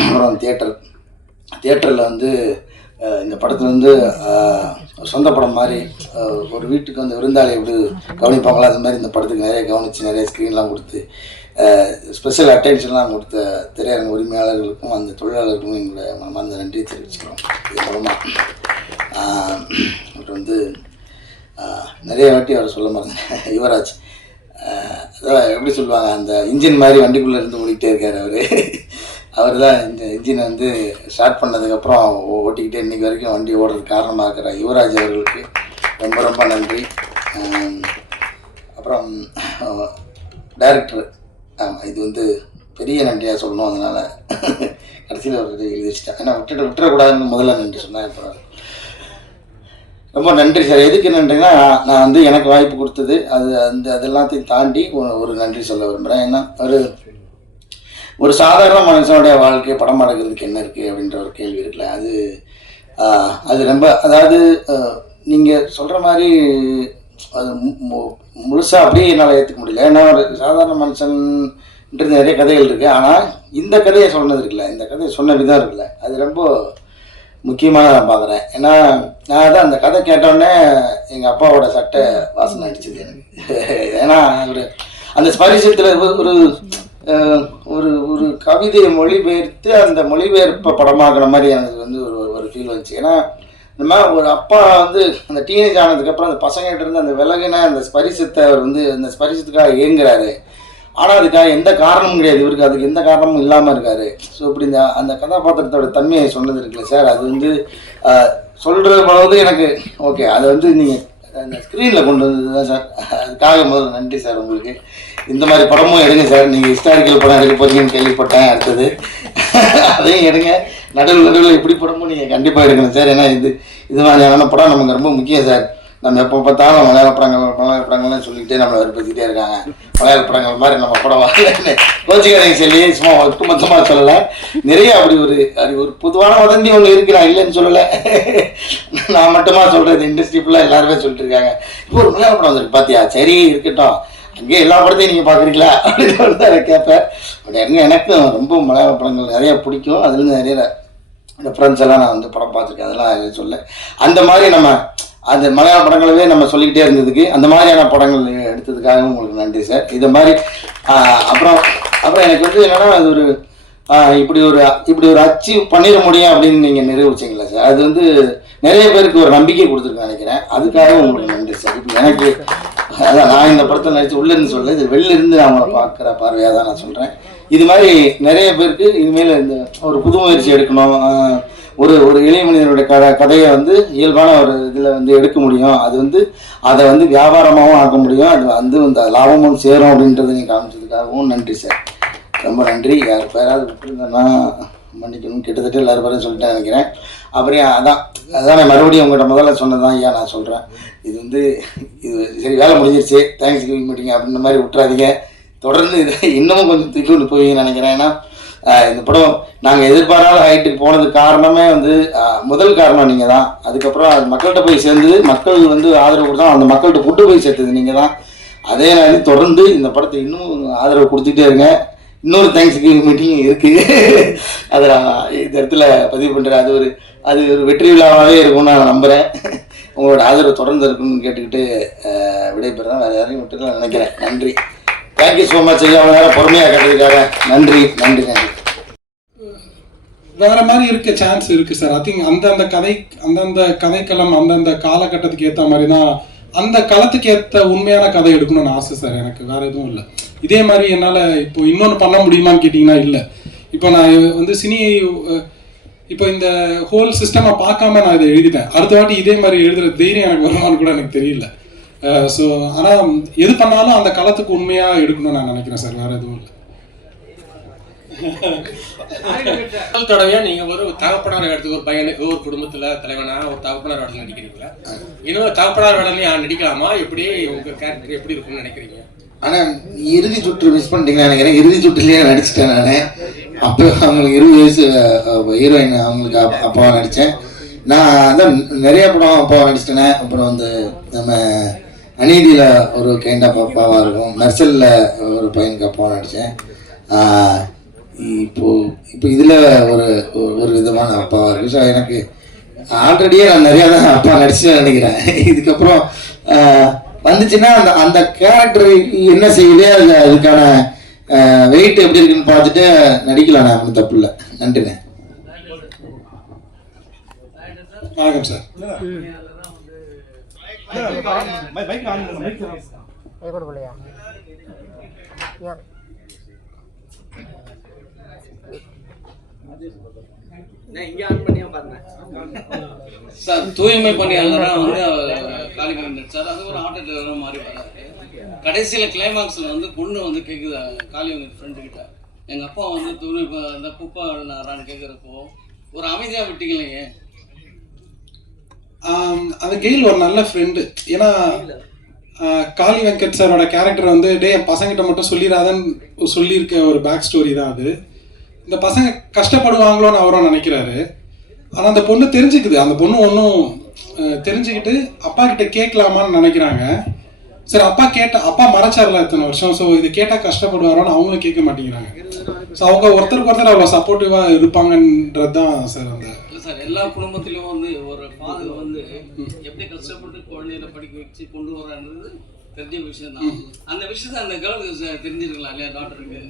அப்புறம் தியேட்டரில் வந்து இந்த படத்தில் வந்து சொந்த படம் மாதிரி ஒரு வீட்டுக்கு வந்து விருந்தாளி எப்படி கவனிப்பாங்களோ அது மாதிரி இந்த படத்துக்கு நிறைய கவனித்து நிறைய ஸ்க்ரீன்லாம் கொடுத்து ஸ்பெஷல் அட்டென்ஷன்லாம் கொடுத்த திரையரங்க உரிமையாளர்களுக்கும் அந்த தொழிலாளர்களுக்கும் எங்களுடைய மனமார்ந்த நன்றியை தெரிவிச்சுக்கிறோம். இது மூலமாக அப்புறம் வந்து நிறைய வாட்டி அவர் சொல்ல மாட்டேன், யுவராஜ் அதான் எப்படி சொல்லுவாங்க, அந்த இன்ஜின் மாதிரி வண்டிக்குள்ளே இருந்து ஓடிக்கிட்டே இருக்கார் அவர் தான் இந்த இன்ஜினை வந்து ஸ்டார்ட் பண்ணதுக்கப்புறம் ஓட்டிக்கிட்டே இன்றைக்கி வரைக்கும் வண்டி ஓடுறதுக்கு காரணமாக இருக்கிற யுவராஜ் அவர்களுக்கு ரொம்ப ரொம்ப நன்றி. அப்புறம் டைரக்டர், ஆமாம், இது வந்து பெரிய நன்றியாக சொல்லணும், அதனால் கடைசியில் அவர் எழுதி வச்சுட்டேன். ஏன்னா விட்டுறக்கூடாதுன்னு முதல்ல நன்றி சொன்னேன். அப்புறம் ரொம்ப நன்றி சார். எதுக்கு நன்றினா, நான் வந்து எனக்கு வாய்ப்பு கொடுத்தது அது எல்லாத்தையும் தாண்டி ஒரு நன்றி சொல்ல விரும்புகிறேன். ஏன்னா ஒரு சாதாரண மனுஷனுடைய வாழ்க்கையை படம் எடுக்கிறதுக்கு என்ன இருக்குது அப்படின்ற ஒரு கேள்வி இருக்குல்ல, அது ரொம்ப, அதாவது நீங்கள் சொல்கிற மாதிரி அது முழுசாக அப்படியே என்னால் ஏற்றுக்க முடியல. ஏன்னா ஒரு சாதாரண மனுஷன்ன்றது நிறைய கதைகள் இருக்குது. ஆனால் இந்த கதையை சொன்னது இருக்குல்ல, இந்த கதையை சொன்ன விதம் இருக்குல்ல, அது ரொம்ப முக்கியமாக நான் பார்க்குறேன். ஏன்னா நான் தான் அந்த கதை கேட்டோடனே எங்கள் அப்பாவோட சட்டை வாசனை அடிச்சது எனக்கு. ஏன்னா அந்த ஸ்பரிசத்தில் ஒரு ஒரு கவிதையை மொழிபெயர்த்து அந்த மொழிபெயர்ப்பை படமாக்குற மாதிரி எனக்கு வந்து ஒரு ஃபீல் வந்துச்சு. ஏன்னா நம்ம ஒரு அப்பா வந்து அந்த டீனேஜ் ஆனதுக்கப்புறம் அந்த பசங்கிட்ட இருந்து அந்த விலகின அந்த ஸ்பரிசத்தை அவர் வந்து அந்த ஸ்பரிசத்துக்காக இயங்குறாரு. ஆனால் அதுக்காக எந்த காரணமும் கிடையாது, இவருக்கு அதுக்கு எந்த காரணமும் இல்லாமல் இருக்காரு. ஸோ இப்படி அந்த கதாபாத்திரத்தோட தன்மையை சொன்னது இருக்குல்ல சார், அது வந்து சொல்கிறது போது எனக்கு ஓகே, அதை வந்து நீங்கள் அந்த ஸ்க்ரீனில் கொண்டு வந்தது தான் சார். அதுக்காக முதல்ல நன்றி சார் உங்களுக்கு. இந்த மாதிரி படமும் எடுங்க சார். நீங்கள் ஹிஸ்டாரிக்கல் படம் எடுக்க போறீங்கன்னு கேள்விப்பட்டேன். அடுத்தது அதையும் எடுங்க. நடுவில் இப்படி படமும் நீங்கள் கண்டிப்பாக எடுக்கணும் சார். ஏன்னா இது மாதிரியான படம் நமக்கு ரொம்ப முக்கியம் சார். நம்ம எப்போ பார்த்தாலும் மலையாள படங்கள்லாம் சொல்லிக்கிட்டே நம்மளை வெறுப்பேற்றிக்கிட்டே இருக்காங்க. மலையாள படங்கள் மாதிரி நம்ம படம் வரலன்னு கோச்சிக்காரங்க சொல்லி சும்மா ஒட்டுமொத்தமாக சொல்லலை. நிறைய அப்படி ஒரு பொதுவான வதந்தி ஒன்று இருக்கு, நான் இல்லைன்னு சொல்லலை, நான் மட்டுமா சொல்கிறது, இண்டஸ்ட்ரி ஃபுல்லாக எல்லாருமே சொல்லிட்டு இருக்காங்க. இப்போ ஒரு மலையாள படம் வந்துருக்கு பார்த்தியா, சரி இருக்கட்டும், அங்கேயே எல்லா படத்தையும் நீங்கள் பார்க்குறீங்களா அப்படின்னு சொல்லி அதை கேட்பேன். பட் எனக்கும் ரொம்ப மலையாள படங்கள் நிறையா பிடிக்கும். அதுலேருந்து நிறைய ரெஃபரன்ஸ் எல்லாம் நான் வந்து படம் பார்த்துருக்கேன், அதெல்லாம் சொல்ல. அந்த மாதிரி நம்ம அந்த மலையாள படங்களவே நம்ம சொல்லிக்கிட்டே இருந்ததுக்கு அந்த மாதிரியான படங்கள் எடுத்ததுக்காக உங்களுக்கு நன்றி சார். இது மாதிரி அப்புறம் எனக்கு வந்து என்னென்னா, அது ஒரு இப்படி ஒரு அச்சீவ் பண்ணிட முடியும் அப்படின்னு நீங்கள் நிரூபிச்சிங்களா சார். அது வந்து நிறைய பேருக்கு ஒரு நம்பிக்கை கொடுத்துருக்கேன் நினைக்கிறேன். அதுக்காக உங்களுக்கு நன்றி சார். இப்போ எனக்கு அதான் நான் இந்த படத்தை நினச்சி உள்ளேருந்து சொல்ல, இது வெளிலிருந்து நான் அவங்கள பார்க்குற பார்வையாக தான் நான் சொல்கிறேன். இது மாதிரி நிறைய பேருக்கு இனிமேல் இந்த ஒரு புது முயற்சி எடுக்கணும், ஒரு எளிய மனிதனுடைய கதையை வந்து இயல்பான ஒரு இதில் வந்து எடுக்க முடியும், அது வந்து அதை வந்து வியாபாரமாகவும் ஆக்க முடியும், அது வந்து இந்த லாபமும் சேரும் அப்படின்றத நீங்கள் காமிச்சதுக்காகவும் நன்றி சார். ரொம்ப நன்றி. யார் பேராவது விட்டுருந்தேன்னா மன்னிக்கணும், கிட்டத்தட்ட எல்லாரும் பேரும் சொல்லிட்டேன் நினைக்கிறேன். அப்புறம் அதான் நான் மறுபடியும் உங்கள்கிட்ட முதல்ல சொன்னதான் ஐயா நான் சொல்கிறேன். இது வந்து இது சரி வேலை முடிஞ்சிருச்சு, தேங்க்ஸ் கிவிங் மீட்டிங் அப்படின்ற மாதிரி விட்டுறாதீங்க. தொடர்ந்து இதை இன்னமும் கொஞ்சம் தூக்கி கொண்டு போவீங்கன்னு நினைக்கிறேன். ஏன்னா இந்த படம் நாங்கள் எதிர்பாராத ஹைட்டுக்கு போனதுக்கு காரணமே வந்து முதல் காரணம் நீங்கள் தான். அதுக்கப்புறம் அது மக்கள்கிட்ட போய் சேர்ந்தது, மக்கள் வந்து ஆதரவு கொடுத்தா அந்த மக்கள்கிட்ட கூட்டு போய் சேர்த்தது நீங்கள் தான். அதே நாள் தொடர்ந்து இந்த படத்தை இன்னும் ஆதரவு கொடுத்துட்டே இருங்க. இன்னொரு தேங்க்ஸ் கிவிங் மீட்டிங் இருக்குது, அதை நான் இந்த இடத்துல பதிவு பண்ணுறேன். அது ஒரு வெற்றி விழாவாகவே இருக்கும்னு நான் நம்புகிறேன். உங்களோட ஆதரவு தொடர்ந்து இருக்குன்னு கேட்டுக்கிட்டு விடைபெறேன். வேறு யாரையும் விட்டுக்கலாம் நினைக்கிறேன். நன்றி, தேங்க்யூ ஸோ மச் ஐயா. அவங்க நேரம் பொறுமையாக கேட்டதுக்காக நன்றி நன்றி நன்றி. வேற மாதிரி இருக்க சான்ஸ் இருக்கு சார். ஐ திங்க் அந்தந்த கதைக்களம் அந்தந்த காலகட்டத்துக்கு ஏற்ற மாதிரி தான், அந்த களத்துக்கு ஏற்ற உண்மையான கதை எடுக்கணும்னு ஆசை சார். எனக்கு வேற எதுவும் இல்லை. இதே மாதிரி என்னால் இப்போ இன்னொன்று பண்ண முடியுமான்னு கேட்டிங்கன்னா இல்லை. இப்போ நான் வந்து இப்போ இந்த ஹோல் சிஸ்டமை பார்க்காம நான் இதை எழுதிட்டேன். அடுத்த வாட்டி இதே மாதிரி எழுதுகிற தைரியம் எனக்கு வருமானு கூட எனக்கு தெரியல. ஸோ ஆனால் எது பண்ணாலும் அந்த களத்துக்கு உண்மையாக எடுக்கணும்னு நான் நினைக்கிறேன் சார். வேற எதுவும் இல்லை. முதல் தடவையா நீங்க ஒரு தகப்பனார் இடத்துக்கு ஒரு பையனுக்கு ஒரு குடும்பத்துல தலைவனா ஒரு தகப்பனார் இடத்துல நடிக்கிறீங்களா? இன்னொரு தகப்பனார் இடத்துலயும் நடிக்கலாமா? எப்படி உங்க கேரக்டர் எப்படி இருக்கும்னு நினைக்கிறீங்க? ஆனால் இறுதி சுற்று மிஸ் பண்ணிட்டீங்கன்னு நினைக்கிறேன். இறுதி சுற்றுலேயே நடிச்சிட்டேன் நான். அப்போ அவங்களுக்கு 20 வயசு ஹீரோயின், அவங்களுக்கு அப்பாவாக நடித்தேன். நான் அதான் நிறைய படம் அப்பாவாக நடிச்சிட்டேனே. அப்புறம் வந்து நம்ம அநீதியில் ஒரு கைண்ட் ஆஃப் அப்பாவாக இருக்கும், மெர்சலில் ஒரு பையனுக்கு அப்பாவாக நடித்தேன். இப்போ இதில் ஒரு விதமான அப்பாவாக இருக்குது. ஸோ எனக்கு ஆல்ரெடியே நான் நிறையா தான் அப்பா நடிச்சுன்னு நினைக்கிறேன். இதுக்கப்புறம் வந்துச்சுன்னா அந்த கேரக்டர் என்ன செய்யுதே அதுக்கான வெயிட் எப்படி இருக்குன்னு பார்த்துட்டு நடிக்கலாம். நான் ஒன்றும் தப்பு இல்லை. நன்றிண்ணே. வணக்கம் சார். சார் தூய்மை பணியாளராக வந்து காளிமகன் நடிச்சார். அது ஒரு ஆட்டோ டிரைவர் மாதிரி வராது. கடைசியில் கிளைமாக்ஸில் வந்து பொண்ணு வந்து கேட்குது காளிமகன் ஃப்ரெண்டு கிட்ட, எங்கள் அப்பா வந்து தூய்மை அந்த குப்பை நாரான்னு கேட்குறப்போ ஒரு அமைதியாக விட்டீங்களே. அந்த கெயில் ஒரு நல்ல ஃப்ரெண்டு. ஏன்னா காளி வெங்கட் சாரோட கேரக்டர் வந்து என் பசங்கிட்ட மட்டும் சொல்லிடாதன்னு சொல்லியிருக்க ஒரு பேக் ஸ்டோரி தான் அது. இந்த பசங்க கஷ்டப்படுவாங்களோன்னு அவரும் நினைக்கிறாரு. ஆனால் அந்த பொண்ணு தெரிஞ்சுக்குது. அந்த பொண்ணு ஒன்றும் தெரிஞ்சுக்கிட்டு அப்பா கிட்ட கேட்கலாமான்னு நினைக்கிறாங்க. சரி, அப்பா மறைச்சார்ல இத்தனை வருஷம். ஸோ இது கேட்டால் கஷ்டப்படுவாரோன்னு அவங்களும் கேட்க மாட்டேங்கிறாங்க. ஸோ அவங்க ஒருத்தருக்கு ஒருத்தர் அவ்வளோ சப்போர்ட்டிவாக இருப்பாங்கன்றது தான் சார். அந்த சார் எல்லா குடும்பத்திலும் வந்து ஒரு ஃபாதர் வந்து எப்படி கஷ்டப்பட்டு குழந்தைகளை படிக்க வச்சு கொண்டு வரான்றது தெரிஞ்ச விஷயம் தான். அந்த விஷயத்தை அந்த கேர்ளுக்கு தெரிஞ்சிருக்கலாம் இல்லையா? டாக்டருக்கு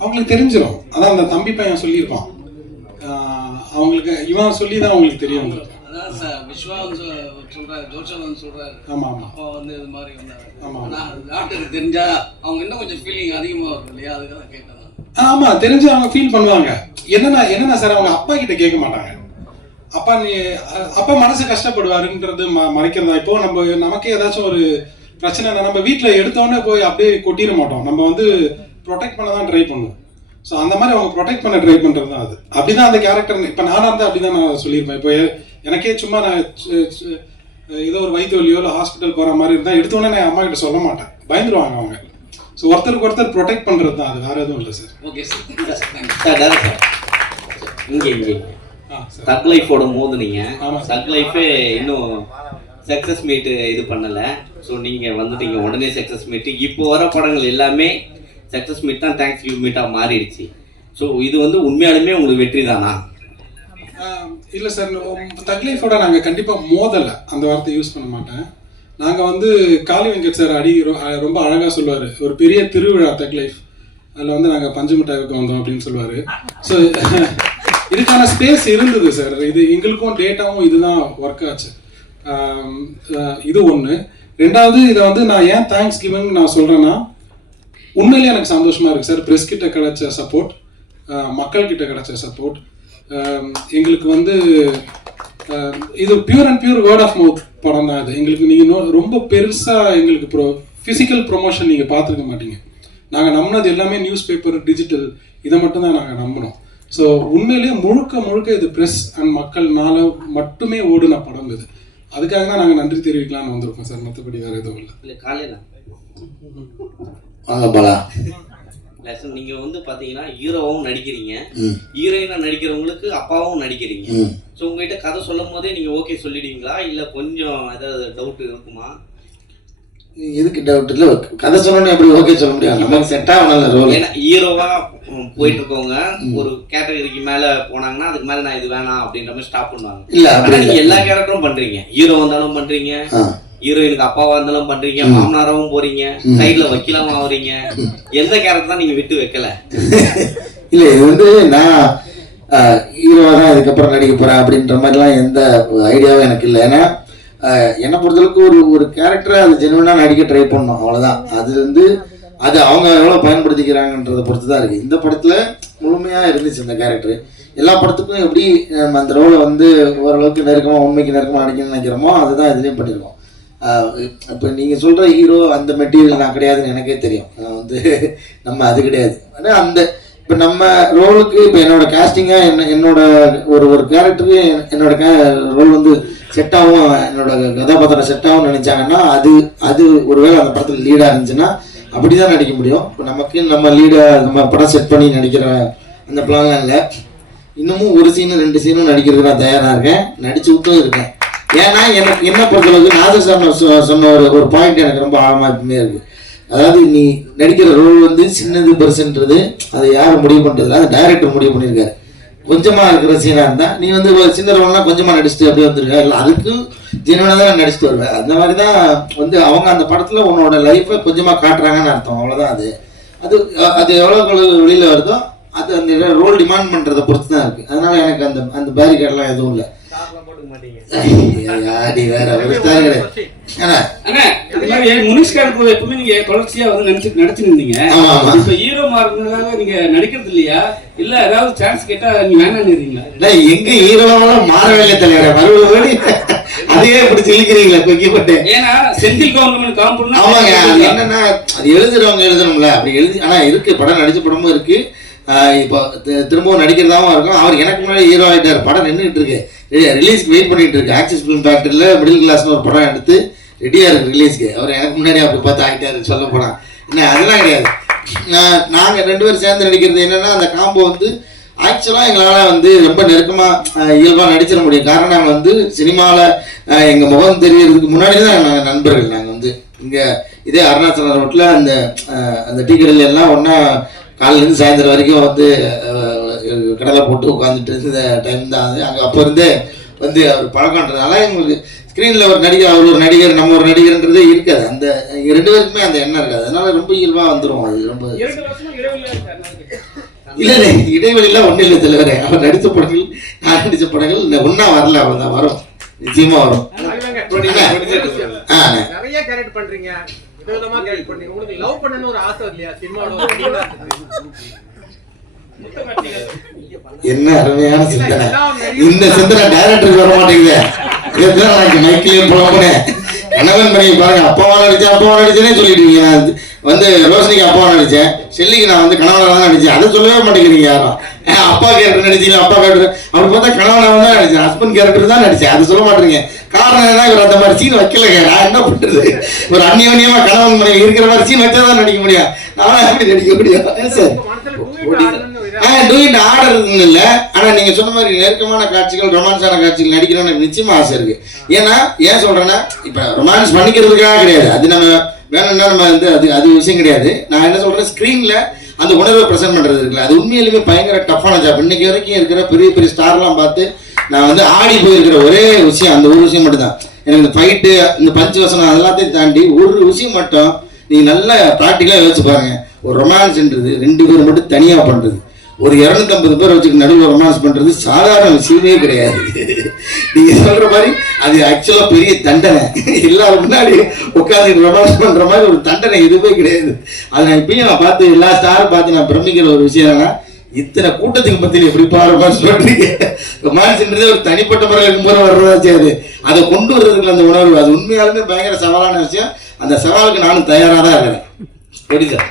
அவங்களுக்கு தெரிஞ்சிடும். அதான் அந்த தம்பி பையன் சொல்லியிருப்பான். அவங்களுக்கு இவன் சொல்லி தான் அவங்களுக்கு தெரியும். அதான் சார் விஸ்வா சொல்றாரு, ஜோஷன் சொல்றாரு. ஆமா ஆமா, அப்பா வந்து இது மாதிரி வந்தாரு. ஆமா, டாக்டருக்கு தெரிஞ்சா அவங்க இன்னும் கொஞ்சம் ஃபீலிங் அதிகமாக இருக்கும் இல்லையா? அதுக்காக தான் கேட்டேன். ஆமா, தெரிஞ்சு அவங்க ஃபீல் பண்ணுவாங்க. என்னன்னா சார், அவங்க அப்பா கிட்ட கேட்க மாட்டாங்க. அப்பா மனசு கஷ்டப்படுவாருன்றது மறைக்கிறதா. இப்போ நமக்கே ஏதாச்சும் ஒரு பிரச்சனை, நம்ம வீட்டில் எடுத்தோடனே போய் அப்படியே கொட்டிட மாட்டோம். நம்ம வந்து ப்ரொடெக்ட் பண்ண தான் ட்ரை பண்ணுவோம். ஸோ அந்த மாதிரி அவங்க ப்ரொடெக்ட் பண்ண ட்ரை பண்ணுறது தான் அது. அப்படிதான் அந்த கேரக்டர். இப்போ நானாக இருந்தால் அப்படி தான் நான் சொல்லியிருப்பேன். இப்போ எனக்கே சும்மா நான் ஏதோ ஒரு வயிற்று வலியோ இல்லை ஹாஸ்பிட்டல் போகிற மாதிரி இருந்தால் எடுத்தோடனே நான் அம்மா கிட்ட சொல்ல மாட்டேன், பயந்துருவாங்க அவங்க. ஸோ ஒருத்தருக்கு ஒருத்தர் ப்ரொடெக்ட் பண்ணுறது தான் அது, வேறு எதுவும் இல்லை சார். Okay sir. இங்கே தக் லைஃபோட மோதுனீங்க. தக் லைஃபே இன்னும் சக்ஸஸ் மீட்டு இது பண்ணலை. ஸோ நீங்கள் வந்துட்டீங்க உடனே சக்ஸஸ் மீட்டு. இப்போ வர படங்கள் எல்லாமே சக்ஸஸ் மீட் தான் தேங்க்ஸ் கிவ் மீட்டாக மாறிடுச்சு. ஸோ இது வந்து உண்மையாலுமே உங்களுக்கு வெற்றி தானா? இல்லை சார், தக் லைஃபோட நாங்கள் கண்டிப்பாக மோதலை, அந்த வார்த்தை யூஸ் பண்ண மாட்டேன். நாங்கள் வந்து காளி வெங்கட் சார் ரொம்ப அழகாக சொல்லுவார், ஒரு பெரிய திருவிழா தக் லைஃப், அதில் வந்து நாங்கள் பஞ்சு மிட்டாய்க்கு வந்தோம் அப்படின்னு சொல்லுவார். ஸோ இதுக்கான ஸ்பேஸ் இருந்தது சார். இது எங்களுக்கும் டேட்டாவும் இதுதான் ஒர்க் ஆச்சு. இது ஒன்று. ரெண்டாவது, இதை வந்து நான் ஏன் தேங்க்ஸ் கிவிங் நான் சொல்கிறேன்னா, உண்மையிலேயே எனக்கு சந்தோஷமாக இருக்குது சார். ப்ரெஸ் கிட்ட கிடைச்ச சப்போர்ட், மக்கள்கிட்ட கிடைச்ச சப்போர்ட், எங்களுக்கு வந்து இது pure and pure word of mouth படம் தான் இது. எங்களுக்கு நீங்கள் ரொம்ப பெருசாக எங்களுக்கு ஃபிசிக்கல் ப்ரொமோஷன் நீங்கள் பார்த்துருக்க மாட்டீங்க. நாங்கள் நம்பினது எல்லாமே நியூஸ் பேப்பர், டிஜிட்டல், இதை மட்டும் தான் நாங்கள் நம்பினோம். ஸோ உண்மையிலேயே முழுக்க முழுக்க இது ப்ரெஸ் அண்ட் மக்கள்னால மட்டுமே ஓடுன படம் இது. அதுக்காக தான் நாங்கள் நன்றி தெரிவிக்கலாம்னு வந்திருக்கோம் சார். மற்றபடி வேறு எதுவும் இல்லை. இல்லை காலையில் வாங்க பாலா. நீங்க வந்து பாத்தீங்கன்னா ஹீரோவும் நடிக்கிறீங்க, ஹீரோயினா நடிக்கிறவங்களுக்கு அப்பாவும் நடிக்கிறீங்க. ஸோ உங்ககிட்ட கதை சொல்லும் போதே நீங்க ஓகே சொல்லிடுவீங்களா, இல்ல கொஞ்சம் ஏதாவது டவுட் இருக்குமா? எதுக்கு டவுட் இல்லை, கதை சொன்னோன்னு எப்படி ஓகே சொல்ல முடியாது, நமக்கு செட் ஆகணும் ரோல். ஏன்னா ஹீரோவா போயிட்டு இருக்கவங்க ஒரு கேட்டகரிக்கு மேல போனாங்கன்னா அதுக்கு மேல நான் இது வேணாம் அப்படின்ற மாதிரி ஸ்டாப் பண்ணுவாங்க. இல்ல ஆனா நீங்க எல்லா கேரக்டரும் பண்றீங்க, ஹீரோ வந்தாலும் பண்றீங்க, ஹீரோயினுக்கு அப்பாவா இருந்தாலும் பண்றீங்க, மாமனாராவும் போறீங்க, சைட்ல வக்கீலாவும் ஆகுறீங்க. எந்த கேரக்டர் தான் நீங்க விட்டு வைக்கல? இல்ல இது வந்து நான் ஹீரோவா தான் இதுக்கப்புறம் நடிக்க போறேன் அப்படின்ற மாதிரிலாம் எந்த ஐடியாவும் எனக்கு இல்லை. ஏன்னா என்னை பொறுத்தளவுக்கு ஒரு கேரக்டரை அது ஜெனுவனாக நடிக்க ட்ரை பண்ணணும், அவ்வளோதான். அது வந்து அது அவங்க எவ்வளோ பயன்படுத்திக்கிறாங்கன்றதை பொறுத்து தான் இருக்குது. இந்த படத்தில் முழுமையாக இருந்துச்சு இந்த கேரக்டர். எல்லா படத்துக்கும் எப்படி நம்ம அந்த ரோலை வந்து ஓரளவுக்கு நெருக்கமாக உண்மைக்கு நெருக்கமாக நடிக்கணும்னு நினைக்கிறோமோ அதுதான் இதுலேயும் பண்ணியிருக்கோம். இப்போ நீங்கள் சொல்கிற ஹீரோ அந்த மெட்டீரியல் நான் கிடையாதுன்னு எனக்கே தெரியும். நான் வந்து நம்ம அது கிடையாது. ஆனால் அந்த இப்போ நம்ம ரோலுக்கு இப்போ என்னோட கேஸ்டிங்காக என்னோட ஒரு கேரக்டருக்கு என்னோட ரோல் வந்து செட் ஆகும், என்னோட கதாபாத்திரம் செட் ஆகும்னு நினச்சாங்கன்னா அது ஒருவேளை அந்த படத்தில் லீடாக இருந்துச்சுன்னா அப்படி தான் நடிக்க முடியும். இப்போ நமக்கு நம்ம லீடாக நம்ம படம் செட் பண்ணி நடிக்கிற அந்த பிளான்லாம் இல்லை. இன்னமும் ஒரு சீனு 2 சீனும் நடிக்கிறதுக்கு நான் தயாராக இருக்கேன், நடிச்சு விட்டும் இருக்கேன். ஏன்னா எனக்கு என்ன பொறுத்தளவுக்கு நாதர் சார் சொன்ன ஒரு பாயிண்ட் எனக்கு ரொம்ப ஆழமாக எப்பவுமே இருக்குது. அதாவது நீ நடிக்கிற ரோல் வந்து சின்னது பெருசுன்றது அதை யார் முடிவு பண்ணுறதுல அது டைரக்டர் முடிவு பண்ணியிருக்காரு. கொஞ்சமாக இருக்கிற சீனாக இருந்தால் நீ வந்து சின்ன ரோல்லாம் கொஞ்சமாக நடிச்சுட்டு அப்படியே வந்துருக்க, இல்லை அதுக்கும் ஜெனுவனாக தான் நான் நடிச்சுட்டு வருவேன். அந்த மாதிரி தான் வந்து அவங்க அந்த படத்தில் உன்னோட லைஃப்பை கொஞ்சமாக காட்டுறாங்கன்னு அர்த்தம், அவ்வளோதான். அது எவ்வளோ வெளியில் வருதோ அது அந்த ரோல் டிமாண்ட் பண்ணுறதை பொறுத்து தான் இருக்குது. அதனால் எனக்கு அந்த பேரிகேட்லாம் எதுவும் இல்லை. எப்பவுமே நீங்க தொடர்ச்சியா வந்து நடிச்சிருந்தீங்க. இப்ப ஹீரோ மாறுறதுக்காக நீங்க நடிக்கிறது இல்லையா, இல்ல ஏதாவது சான்ஸ் கேட்டா நீங்க வேணாம்னீங்களா? எங்க ஹீரோவெல்லாம் மாறவே இல்லை தலைவர், மறுபடி அதே இப்படி சொல்லிக்கிறீங்களா கொக்கிப்பட்டு? ஏன்னா செந்தில் கவர்மெண்ட் காம்பவுண்ட் ஆமாங்க. அது என்னன்னா அது எழுதுறவங்க எழுதணும்ல, அப்படி எழுதி. ஆனா இருக்கு படம் நடிச்ச படமும் இருக்கு, இப்போ திரும்பவும் நடிக்கிறதாவும் இருக்கும். அவர் எனக்கு முன்னாடி ஹீரோ ஆகிட்டார், படம் நின்றுட்டு இருக்கு, ரிலீஸ்க்கு வெயிட் பண்ணிட்டு இருக்கு. ஆக்சிஸ் ஃபிலிம் ஃபேக்டரியில் மிடில் கிளாஸ்னு ஒரு படம் எடுத்து ரெடியாக இருக்குது ரிலீஸ்க்கு. அவர் எனக்கு முன்னாடி அப்படி பார்த்து ஆகிட்டாரு சொல்ல போனால். என்ன அதெல்லாம் கிடையாது. நாங்கள் 2 பேரும் சேர்ந்து நடிக்கிறது என்னென்னா அந்த காம்போ வந்து ஆக்சுவலாக எங்களால் வந்து ரொம்ப நெருக்கமாக இயல்பாக நடிச்சிட முடியும். காரணம் நாங்கள் வந்து சினிமாவில் எங்கள் முகம் தெரியறதுக்கு முன்னாடி தான் நாங்கள் நண்பர்கள். நாங்கள் வந்து இங்கே இதே அருணாச்சலம் ரோட்டில் அந்த டீ கடையில் எல்லாம் ஒன்றா காலையிலேருந்து சாயந்தரம் வரைக்கும் வந்து கடலை போட்டு உட்காந்துட்டு இருந்த டைம் தான் அது. அங்கே அப்போ இருந்தே வந்து அவர் பழக்கன்றதுனால எங்களுக்கு ஸ்க்ரீனில் ஒரு நடிகர், அவர் ஒரு நடிகர், நம்ம ஒரு நடிகர்ன்றதே இருக்காது. அந்த 2 பேருக்குமே அந்த எண்ணம் இருக்காது. அதனால ரொம்ப இயல்பாக வந்துடும். அது ரொம்ப இல்லை இடைவெளியெல்லாம் ஒன்றும் இல்லை தலைவரே. அவர் நடித்த படங்கள் நான் நடித்த படங்கள் ஒன்றா வரல, அவ்வளோதான். வரும், நிச்சயமாக வரும். நிறைய கேரக்டர் பண்றீங்க, விதவிதமா கேரக்டர் பண்றீங்க. உங்களுக்கு லவ் பண்ணனும் ஒரு ஆசை இல்லையா சினிமாவோட? என்ன அருமையான சிந்தனை. இந்த சிந்தனை டைரக்டருக்கு வர மாட்டேங்குது. இதுதான் நான் மைக்கிலையும் போனேன். கணவன் மனைவி பாருங்க, அப்பாவா நடிச்சேனே சொல்லிடுவீங்க. நான் வந்து ரோஷனிக்கு அப்பாவா நடிச்சேன், ஷெல்லிக்கு நான் வந்து கணவனாக தான் நடிச்சேன். அதை சொல்லவே மாட்டேங்கிறீங்க யாரும். அப்பா கேரக்டர் நடிச்சீங்க, அப்பா கேரக்டர் அவர் பார்த்தா கணவனாக தான் நடிச்சேன், ஹஸ்பண்ட் கேரக்டர் தான் நடிச்சேன், அதை சொல்ல மாட்டேங்க. காரணம் என்ன, இவர் அந்த மாதிரி சீன் வைக்கலங்க. நான் என்ன பண்றது, ஒரு அந்நியோன்யமா கணவன் மனைவி இருக்கிற மாதிரி சீன் வச்சா தான் நடிக்க முடியும். நானும் எப்படி நடிக்க முடியும் சார்? டூயிட் ஆர்டர் இல்லை. ஆனா நீங்க சொன்ன மாதிரி நெருக்கமான காட்சிகள், ரொமான்ஸான காட்சிகள் நடிக்கணும்னு எனக்கு நிச்சயமா ஆசை இருக்கு. ஏன்னா ஏன் சொல்றேன்னா, இப்ப ரொமான்ஸ் பண்ணிக்கிறதுக்காக கிடையாது, அது நம்ம வேணும்னா நம்ம வந்து அது விஷயம் கிடையாது. நான் என்ன சொல்றேன், ஸ்கிரீன்ல அந்த உணர்வை ப்ரெசென்ட் பண்றது இருக்குல்ல, அது உண்மையிலுமே பயங்கர டஃப்பான ஜாப். இன்னைக்கு வரைக்கும் இருக்கிற பெரிய பெரிய ஸ்டார்லாம் பார்த்து நான் வந்து ஆடி போயிருக்கிற ஒரே விஷயம் அந்த ஒரு விஷயம் மட்டும் தான். எனக்கு இந்த ஃபைட்டு, இந்த பஞ்சு வசனம் அதெல்லாத்தையும் தாண்டி ஒரு விஷயம் மட்டும் நீங்க நல்லா ப்ராக்டிக்கலா யோசிச்சு பாருங்க. ஒரு ரொமான்ஸ்ன்றது 2 பேர் மட்டும் தனியா பண்றது, ஒரு 250 பேர் வச்சுக்க நடுவில் ரொமான்ஸ் பண்றது சாதாரண விஷயமே கிடையாது. நீங்க சொல்ற மாதிரி அது ஆக்சுவலா பெரிய தண்டனை. எல்லாரும் முன்னாடி உட்காந்து ரொமான்ஸ் பண்ற மாதிரி ஒரு தண்டனை எதுவுமே கிடையாது. அதை நான் இப்பயும் நான் பார்த்து எல்லா ஸ்டாரும் பார்த்து நான் பிரமிக்கிற ஒரு விஷயம் என்னன்னா, இத்தனை கூட்டத்துக்கு மத்தியில் எப்படிப்பா ரொமான்ஸ் பண்றீங்க? ரொமான்ஸ்ன்றதே ஒரு தனிப்பட்ட முறையில் இருக்கும்போது வர்றதாச்சு. அதை கொண்டு வர்றதுக்கு அந்த உணர்வு அது உண்மையாலுமே பயங்கர சவாலான விஷயம். அந்த சவாலுக்கு நானும் தயாராக தான் இருக்கிறேன். ப்ரொடியூசர்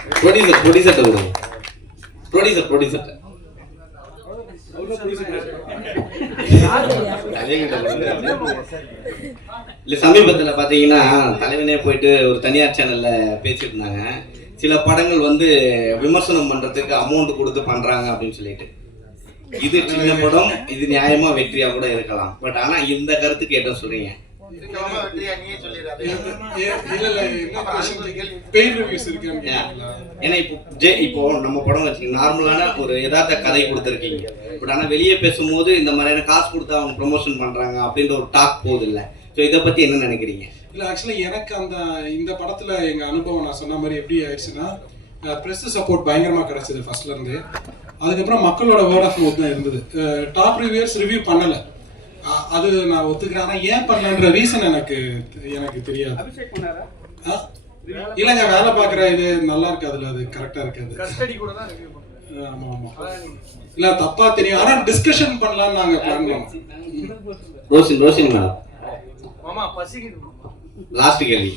இல்ல சமீபத்துல பாத்தீங்கன்னா தலைவனே போயிட்டு ஒரு தனியார் சேனல்ல பேசிட்டு இருந்தாங்க. சில படங்கள் வந்து விமர்சனம் பண்றதுக்கு அமௌண்ட் கொடுத்து பண்றாங்க அப்படின்னு சொல்லிட்டு. இது சின்ன படம், இது நியாயமா வெற்றியா கூட இருக்கலாம். பட் ஆனா இந்த கருத்துக்கு என்ன சொல்றீங்க? ஏன்னா இப்போ நம்ம படம் வச்சுக்கோங்க, நார்மலான ஒரு யதார்த்த கதை கொடுத்துருக்கீங்க. பட் ஆனா வெளியே பேசும்போது இந்த மாதிரியான காசு கொடுத்து அவங்க ப்ரொமோஷன் பண்றாங்க அப்படின்ற ஒரு டாக் போகுது இல்ல. ஸோ இதை பத்தி என்ன நினைக்கிறீங்க? இல்ல ஆக்சுவலி எனக்கு இந்த படத்துல எங்க அனுபவம் நான் சொன்ன மாதிரி எப்படி ஆயிடுச்சுன்னா, ப்ரெஸ் சப்போர்ட் பயங்கரமா கிடைச்சது ஃபர்ஸ்ட்ல இருந்து. அதுக்கப்புறம் மக்களோட வேர்ட் ஆஃப் மவுத் தான் இருந்தது. டாப் ரிவ்யூவர்ஸ் ரிவ்யூ பண்ணல, அது நான் ஒத்துக்கிறேன். ஆனா ஏன் பண்ணலன்ற ரீசன் எனக்கு தெரியாது. இல்லைங்க, வேலை பார்க்குற இது நல்லா இருக்காதுல்ல, அது கரெக்டா இருக்காது. ஆமா ஆமா, இல்ல தப்பா தெரியும். ஆனா டிஸ்கஷன் பண்ணலாம்னு நாங்க பிளான் பண்ணோம். ரோஷினி மேடம், லாஸ்ட் கேள்வி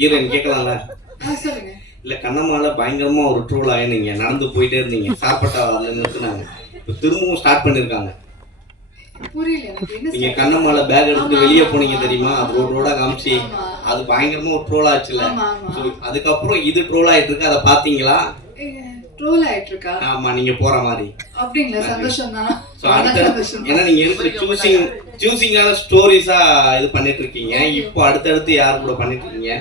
ஹீரோயின் கேட்கலாம்ல? இல்ல கண்ணம்மால பயங்கரமா ஒரு ட்ரோல் ஆயினீங்க, நடந்து போயிட்டே இருந்தீங்க, சாப்பிட்டா அதுல நிறுத்தினாங்க, இப்போ திரும்பவும் ஸ்டார்ட் பண்ணிருக்காங்க. நீங்க கண்ணம்மால பேக் எடுத்துட்டு வெளியே போனீங்க தெரியுமா, அது ரோடா காமிச்சு அது பயங்கரமா ஒரு ட்ரோல் ஆச்சுல. அதுக்கப்புறம் இது ட்ரோல் ஆயிட்டு இருக்கு, அதை பாத்தீங்களா? ட்ரோல் ஆயிட்டு இருக்கா? ஆமா, நீங்க போற மாதிரி. அப்படிங்களா? சந்தோஷம் தான். ஏன்னா நீங்க எடுத்து சூசிங்கான ஸ்டோரிஸா இது பண்ணிட்டு இருக்கீங்க. இப்போ அடுத்தடுத்து யார் கூட பண்ணிட்டு இருக்கீங்க?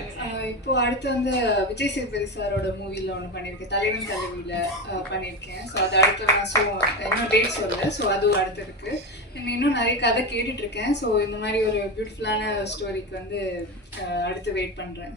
இப்போ அடுத்து வந்து விஜய் சேதுபதி சாரோட மூவில ஒன்று பண்ணியிருக்கேன், தலைவன் தலைவியில பண்ணியிருக்கேன். ஸோ அது அடுத்த மாதம், இன்னும் டேட் சொல்லல. ஸோ அதுவும் அடுத்து இருக்கு. இன்னும் நிறைய கதை கேட்டுட்டு இருக்கேன். ஸோ இந்த மாதிரி ஒரு பியூட்டிஃபுல்லான ஸ்டோரிக்கு வந்து அடுத்து வெயிட் பண்றேன்.